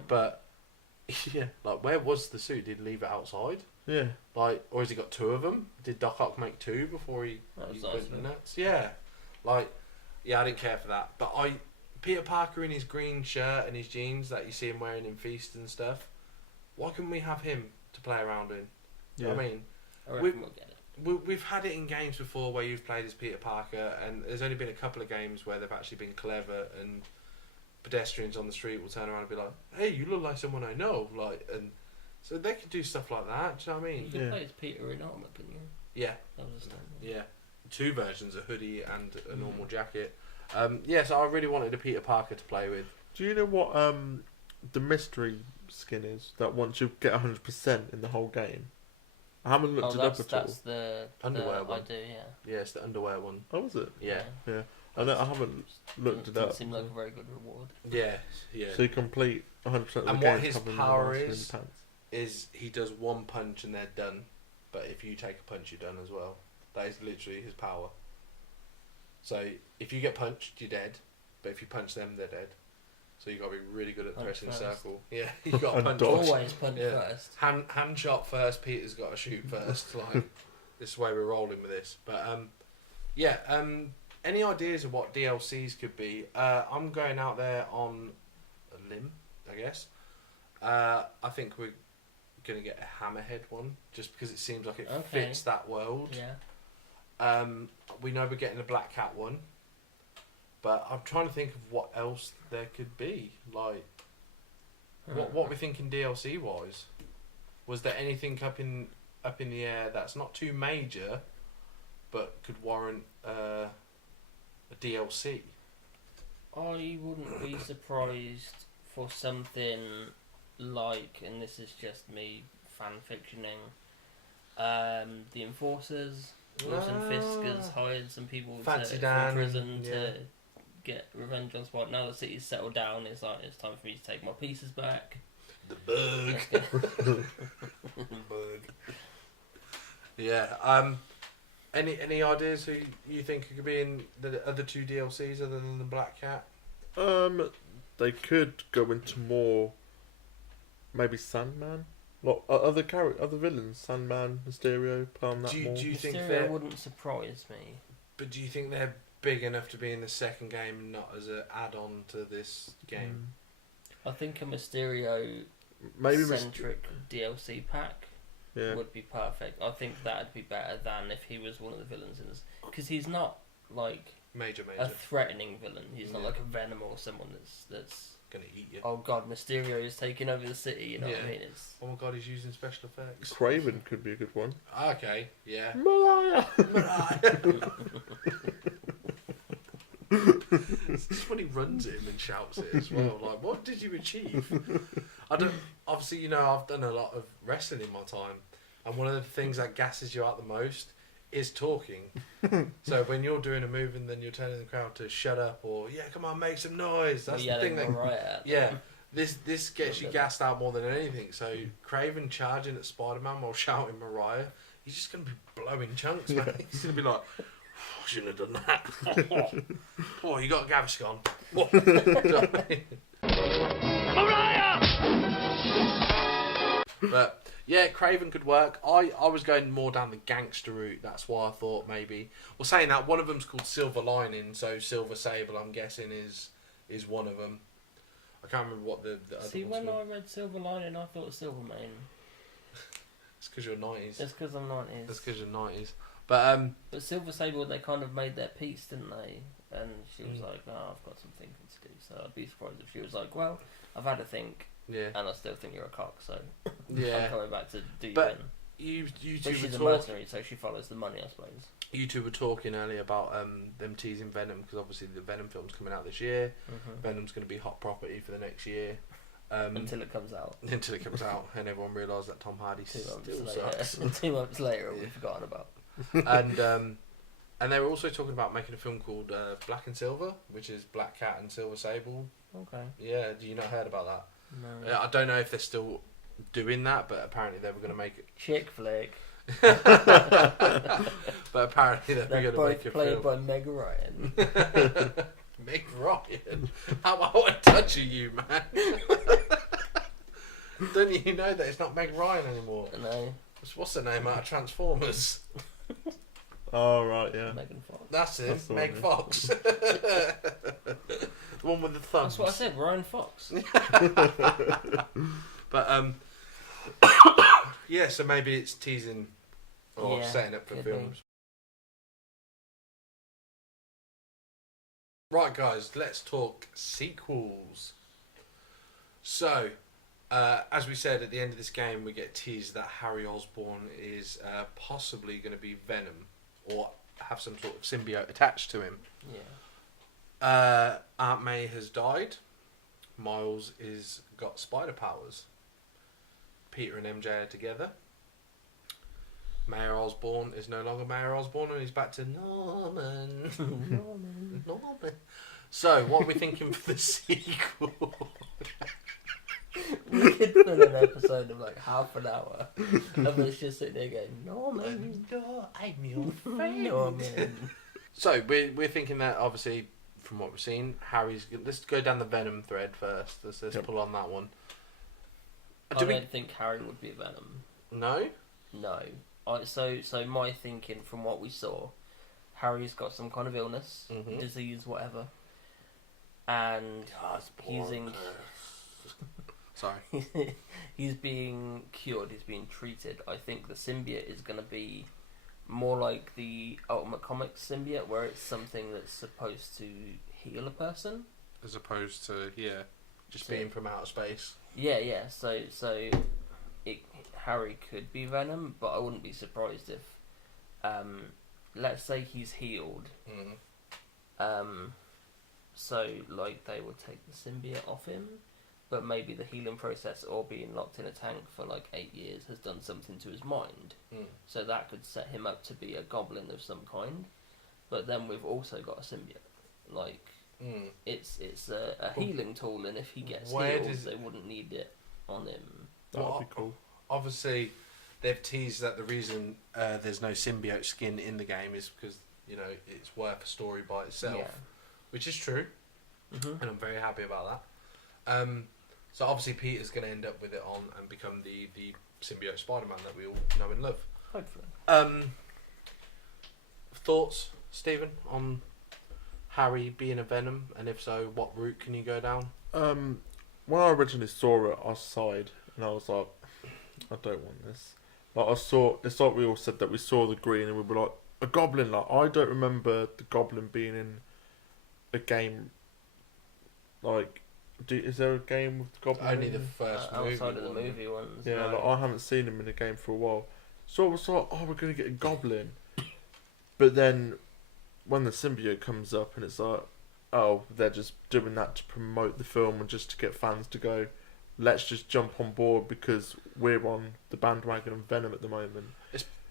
but yeah, like where was the suit? Did he leave it outside? Yeah. Like, or has he got two of them? Did Doc Ock make two before he went nuts? Yeah, like, yeah, I didn't care for that. But Peter Parker in his green shirt and his jeans that you see him wearing in Feast and stuff. Why couldn't we have him to play around in? Yeah. I mean, I reckon we'll get it. We've had it in games before where you've played as Peter Parker, and there's only been a couple of games where they've actually been clever, and pedestrians on the street will turn around and be like, "Hey, you look like someone I know," like, and so they could do stuff like that. Do you know what I mean? You can play as Peter in armor, couldn't you? Yeah. That was a standard. Yeah, two versions: a hoodie and a normal jacket. Yeah, so I really wanted a Peter Parker to play with. Do you know what the mystery skin is? That once you get 100% in the whole game. I haven't looked it up at all. That's the Underwear one. I do, yeah. Yeah, it's the underwear one. Oh, is it? Yeah. Yeah. I haven't looked it Doesn't up. seem like a very good reward. Yeah, yeah. So you complete 100% of the game. And what his covering power the mask and is, the pants. is he does one punch and they're done. But if you take a punch, you're done as well. That is literally his power. So if you get punched, you're dead. But if you punch them, they're dead. So you got to be really good at Punch pressing first. circle. Yeah, you got to And punch. dodge. Always punch first. Hand shot first. Peter's got to shoot first. Like this is the way we're rolling with this. But any ideas of what DLCs could be? I'm going out there on a limb, I guess. I think we're gonna get a Hammerhead one just because it seems like it fits that world. Yeah. We know we're getting a Black Cat one, but I'm trying to think of what else there could be. Like, what we thinking DLC wise? Was there anything up in the air that's not too major, but could warrant a DLC? I wouldn't be surprised for something like, and this is just me fan fictioning, the Enforcers. Wilson Fisk has hired some people Fancy from Dan, prison yeah. to get revenge on Spot. Now the city's settled down, it's like it's time for me to take my pieces back. The bug. Bug. Yeah. Any ideas who you think could be in the other two DLCs other than the Black Cat? They could go into more, maybe Sandman. Like other villains, Sandman, Mysterio, plan that more. Do you think Mysterio wouldn't surprise me. But do you think they're big enough to be in the second game and not as an add-on to this game? I think a Mysterio maybe centric DLC pack Yeah. would be perfect. I think that'd be better than if he was one of the villains in this, because he's not like Major. a threatening villain. He's not like a Venom or someone that's gonna eat you. oh god, Mysterio is taking over the city. You know what I mean? It's Oh my god, he's using special effects. Craven could be a good one. Okay, yeah. Mariah! It's just when he runs at him and shouts it as well. Like, what did you achieve? Obviously, you know, I've done a lot of wrestling in my time, and one of the things that gasses you out the most is talking. So when you're doing a move and then you're telling the crowd to shut up or come on, make some noise. That's the thing that this gets you gassed out more than anything. So Craven charging at Spiderman while shouting Mariah, he's just gonna be blowing chunks, man. He's gonna be like, I shouldn't have done that. Oh, you got Gaviscon. What? Do you know what I mean? Mariah! But yeah, Craven could work. I was going more down the gangster route. That's why I thought maybe. Well, saying that, one of them's called Silver Lining, so Silver Sable, I'm guessing, is one of them. I can't remember what the other see, one's when called. I read Silver Lining, I thought Silvermane. It's because you're 90s. It's because I'm 90s. That's because you're 90s. But Silver Sable, they kind of made their peace, didn't they? And she was like, "Oh, I've got some thinking to do." So I'd be surprised if she was like, "Well, I've had a think, yeah, and I still think you're a cock, so yeah, I'm coming back to do but you in." You But two she's were a talking. mercenary, so she follows the money, I suppose. You two were talking earlier about them teasing Venom, because obviously the Venom film's coming out this year. Venom's going to be hot property for the next year. Until it comes out. Until it comes out, and everyone realises that Tom Hardy 2 months still later. sucks. 2 months later, we've forgotten about. And they were also talking about making a film called Black and Silver, which is Black Cat and Silver Sable. Okay. Yeah, do you not heard about that? No. I don't know if they're still doing that, but apparently they were going to make it. Chick flick. But apparently they were They're going to both make a played film. by Meg Ryan. Meg Ryan? How out of touch are you, man? Don't you know that it's not Meg Ryan anymore? No. What's her name out of Transformers? Oh, right, yeah. Megan Fox. That's it, That's the Meg one, Fox. The one with the thumbs. That's what I said, Ryan Fox. But, yeah, so maybe it's teasing or setting up for could films. Right, guys, let's talk sequels. So, as we said, at the end of this game, we get teased that Harry Osborn is possibly going to be Venom or have some sort of symbiote attached to him. Yeah. Aunt May has died. Miles is got spider powers. Peter and MJ are together. Mayor Osborn is no longer Mayor Osborn and he's back to Norman. Norman. So, what are we thinking for the sequel? We could fill an episode of like half an hour of us just sitting there going, Norman, I'm your friend. Norman. So, we're thinking that, obviously, from what we've seen, Harry's... Let's go down the Venom thread first. Let's pull on that one. I don't think Harry would be Venom. No? No. So my thinking from what we saw, Harry's got some kind of illness, disease, whatever, and he's being cured. He's being treated. I think the symbiote is going to be more like the Ultimate Comics symbiote, where it's something that's supposed to heal a person, as opposed to just being from outer space. Yeah. So Harry could be Venom, but I wouldn't be surprised if, let's say he's healed. So like they would take the symbiote off him, but maybe the healing process or being locked in a tank for like 8 years has done something to his mind. So that could set him up to be a goblin of some kind. But then we've also got a symbiote. Like it's a healing tool, and if he gets healed, they wouldn't need it on him. That would be cool. Obviously, they've teased that the reason there's no symbiote skin in the game is because it's worth a story by itself, which is true, and I'm very happy about that. So obviously, Peter's going to end up with it on and become the symbiote Spider-Man that we all know and love. Hopefully. Thoughts, Stephen, on Harry being a Venom, and if so, what route can you go down? When I originally saw it, I sighed and I was like, I don't want this. Like it's like we all said that we saw the green and we were like, a goblin. Like I don't remember the goblin being in a game. Like, is there a game with the goblin? Only the first movie. Outside of the movie ones. Yeah, no. like I haven't seen him in a game for a while. So I was like, oh, we're gonna get a goblin. But then when the symbiote comes up and it's like, oh, they're just doing that to promote the film and just to get fans to go, let's just jump on board because we're on the bandwagon of Venom at the moment.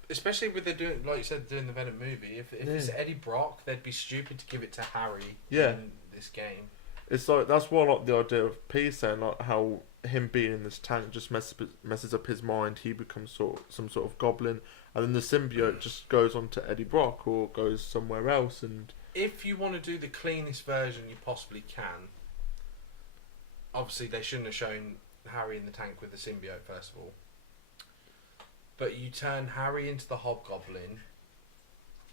Especially with doing, like you said, doing the Venom movie. If it's Eddie Brock, they'd be stupid to give it to Harry in this game. It's like, that's why I like the idea of P saying, like how him being in this tank just messes up his mind. He becomes some sort of goblin, and then the symbiote just goes on to Eddie Brock or goes somewhere else. And if you want to do the cleanest version you possibly can, obviously they shouldn't have shown Harry in the tank with the symbiote first of all. But you turn Harry into the Hobgoblin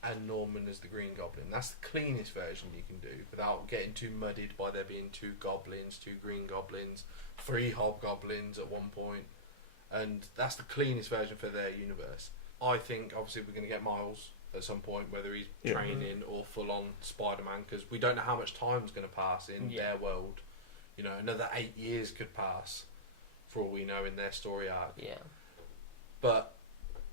and Norman as the Green Goblin. That's the cleanest version you can do without getting too muddied by there being 2 goblins, 2 Green Goblins, 3 Hobgoblins at one point. And that's the cleanest version for their universe. I think obviously we're going to get Miles at some point, whether he's training or full on Spider-Man, because we don't know how much time's going to pass in their world. Another 8 years could pass for all we know in their story arc. Yeah. But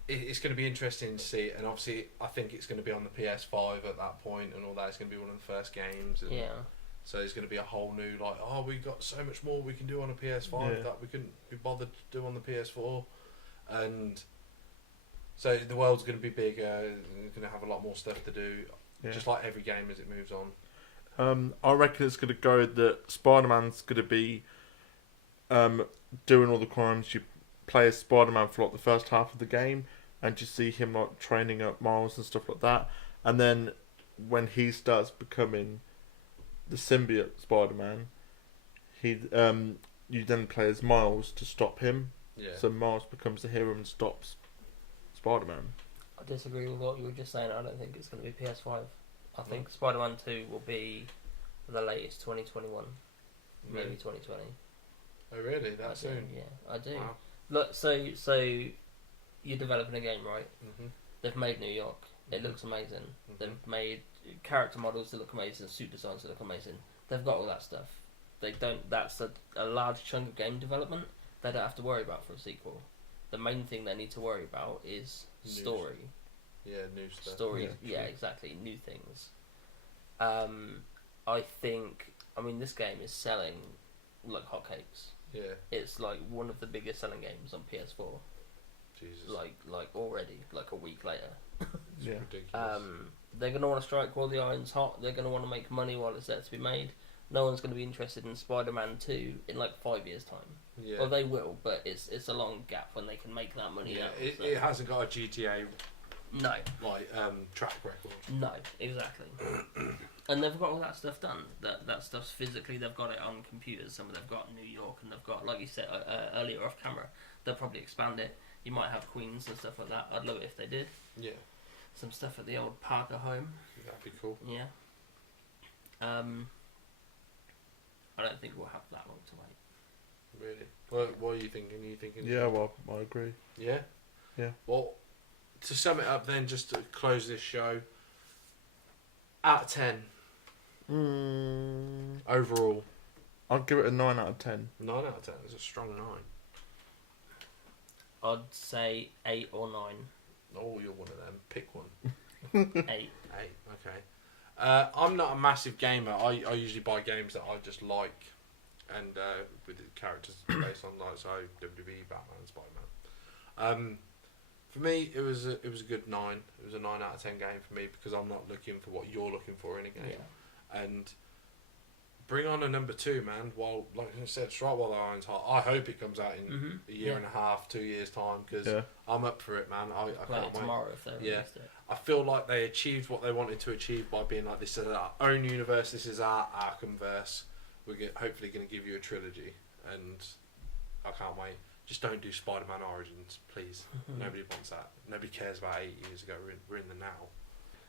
it's going to be interesting to see, and obviously I think it's going to be on the PS5 at that point and all that. It's going to be one of the first games. And so there's going to be a whole new, like, oh, we've got so much more we can do on a PS5 that we couldn't be bothered to do on the PS4. And so the world's going to be bigger, it's going to have a lot more stuff to do, just like every game as it moves on. I reckon it's going to go that Spider-Man's going to be doing all the crimes play as Spider-Man for like the first half of the game, and you see him like training up Miles and stuff like that, and then when he starts becoming the symbiote Spider-Man, he you then play as Miles to stop him. Yeah. So Miles becomes the hero and stops Spider-Man. I disagree with what you were just saying. I don't think it's going to be PS5. I think Spider-Man 2 will be the latest 2021, maybe 2020. Oh really? That soon? Yeah, I do. Wow. Look, so you're developing a game, right? Mm-hmm. They've made New York. It looks amazing. Mm-hmm. They've made character models that look amazing, suit designs that look amazing. They've got all that stuff. They don't. That's a large chunk of game development they don't have to worry about for a sequel. The main thing they need to worry about is story. Yeah, new stuff. Story. Yeah, exactly. New things. I think. I mean, this game is selling like hotcakes. Yeah. It's like one of the biggest selling games on PS4. Jesus. Like already, like a week later. It's Yeah. ridiculous. They're going to want to strike while the iron's hot. They're going to want to make money while it's there to be made. No one's going to be interested in Spider-Man 2 in like 5 years' time. Yeah. Well, they will, but it's a long gap when they can make that money Yeah. out. It, so. it hasn't got a GTA No, track record. no, exactly. And they've got all that stuff done. That stuff's physically, they've got it on computers. Some of they've got in New York, and they've got, like you said earlier off camera, they'll probably expand it. You might have Queens and stuff like that. I'd love it if they did. Yeah. Some stuff at the old Parker home. That'd be cool. Yeah. I don't think we'll have that long to wait. Really? What are you thinking? Are you thinking? Yeah, well, I agree. Yeah? Yeah. Well, to sum it up then, just to close this show, out of 10, overall. I'd give it a 9 out of 10. 9 out of 10 is a strong 9. I'd say 8 or 9. Oh, you're one of them. Pick one. 8. 8, okay. I'm not a massive gamer. I usually buy games that I just like, and with the characters based on like WWE, Batman, Spider-Man. For me, it was a good 9. It was a 9 out of 10 game for me because I'm not looking for what you're looking for in a game. Yeah. And bring on a number 2, man. While, like I said, strike while the iron's hot. I hope it comes out in a year and a half, 2 years time because I'm up for it, man. I Play can't it wait. tomorrow if they released it. I feel like they achieved what they wanted to achieve by being like, this is our own universe, this is our Arkhamverse. We're hopefully going to give you a trilogy, and I can't wait. Just don't do Spider-Man Origins, please. Nobody wants that. Nobody cares about 8 years ago. We're in the now.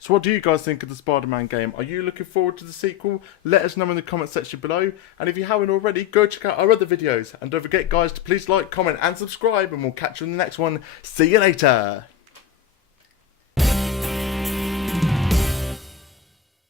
So what do you guys think of the Spider-Man game? Are you looking forward to the sequel? Let us know in the comment section below. And if you haven't already, go check out our other videos. And don't forget, guys, to please like, comment and subscribe. And we'll catch you in the next one. See you later.